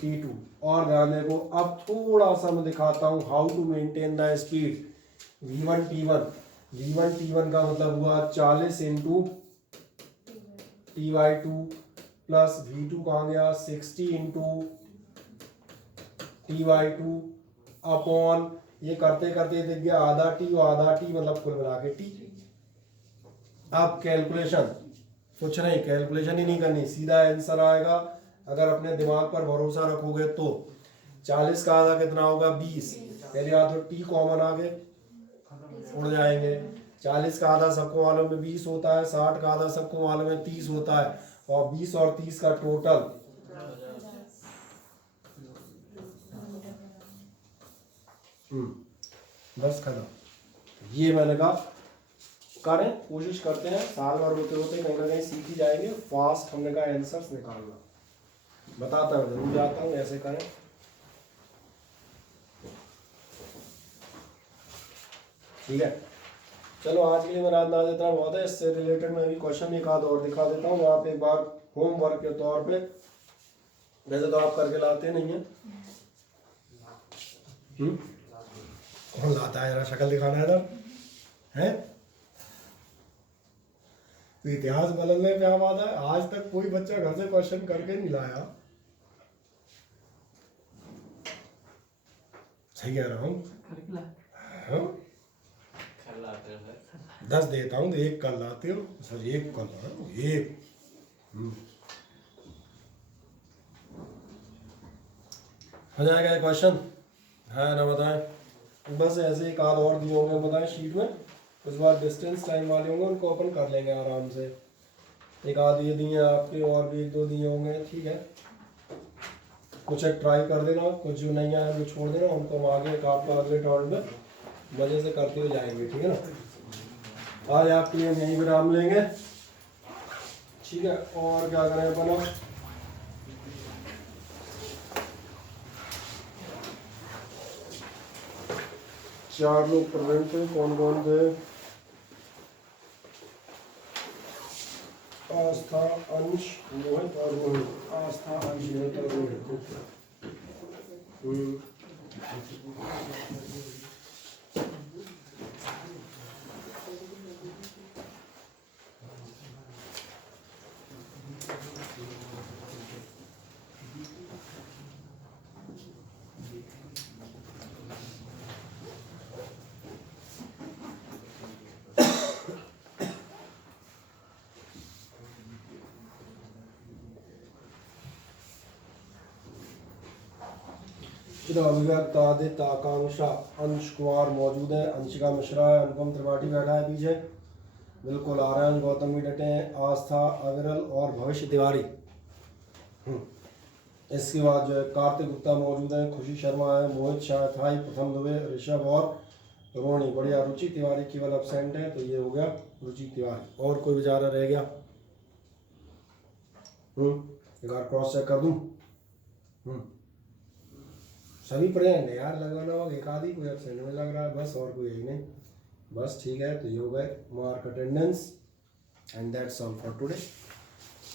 T2। और ध्यान देखो अब थोड़ा सा मैं दिखाता हूँ how to maintain the speed. V1 T1 का मतलब हुआ 40 इंटू T/2 प्लस V2 कहाँ गया 60 इंटू T/2 अपॉन, ये करते करते दिख गया आधा T और आधा T मतलब कुल मिला के T। अब कैलकुलेशन कुछ नहीं, कैलकुलेशन ही नहीं करनी, सीधा आंसर आएगा अगर अपने दिमाग पर भरोसा रखोगे तो। 40 का आधा कितना होगा 20, पहले आधा T कॉमन आगे उड़ जाएंगे। 40 का आधा सबको मालूम है 20 होता है, 60 का आधा सबको मालूम है 30 होता है, और 20 और 30 का टोटल बस खत्म। ये मैंने कहा करें, कोशिश करते हैं, साल भर होते होते कहीं ना कहीं सीख ही जाएंगे। फास्ट हमने कहा आंसर्स निकालना, बताता हूँ जरूर जाता हूँ, ऐसे करें। ठीक है, चलो आज के लिए मेरा अंदाज इतना बहुत है। इससे रिलेटेड मैं भी क्वेश्चन एक आध और दिखा देता हूँ आप एक बार होमवर्क के तौर पे। वैसे तो आप करके लाते नहीं हैं। कौन लाता है, जरा शक्ल दिखाना है इधर है। तो इतिहास बदलने पे क्या बात है, आज तक कोई बच्चा घर से क्वेश्चन करके नहीं लाया। सही कह रहा हूँ? हाँ? 10 देता हूँ तो 1 कर लाते हो सर, 1 कर रहा हूँ 1। हो जाएगा क्वेश्चन है ना, बताएं। बस ऐसे एक आध और दिए होंगे बताएं शीट में, उस बार डिस्टेंस टाइम वाले होंगे उनको ओपन कर लेंगे आराम से। एक आध ये दिए आपके, और भी 1-2 दिए होंगे, ठीक है। कुछ एक ट्राई कर देना, कुछ जो नहीं आया वो छोड़ देना, उनको हम आगे आपका अगले टर्न में मजे से करते हुए जाएंगे, ठीक है ना। आज आपके लिए यहीं विराम लेंगे, ठीक है। और क्या करें अपन, 4 लोग प्रेजेंट थे, कौन कौन थे? आस्था, अंश, मोहित और रोहित। आस्था, अंश, मोहित और रोहित। अभिव्यक्त, आदित्य, आकांक्षा, अंश कुमार मौजूद है, अंशिका मिश्रा है, अनुपम त्रिपाठी बैठा है पीछे, बिल्कुल आर्यन गौतम भी डटे हैं, आस्था, अविरल और भविष्य तिवारी। इसके बाद जो है कार्तिक गुप्ता मौजूद है, खुशी शर्मा है, मोहित शाह थाई, प्रथम दुबे, ऋषभ और रोहिणी। बढ़िया, रुचि तिवारी केवल अब्सेंट है, तो ये हो गया रुचि तिवारी। और कोई बेचारा रह गया? एक बार क्रॉस चेक कर दूं। सभी प्रेजेंट है यार, लगवाना होगा एक आधी, कोई एब्सेंट में लग रहा है बस, और कोई यही नहीं बस, ठीक है। तो ये हो गए mark attendance and that's all for today,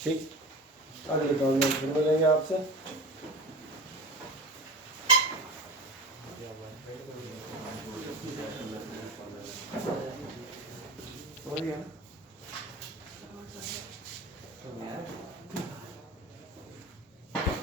ठीक। अगले टर्न में फिर मिलेंगे आपसे। हो गया।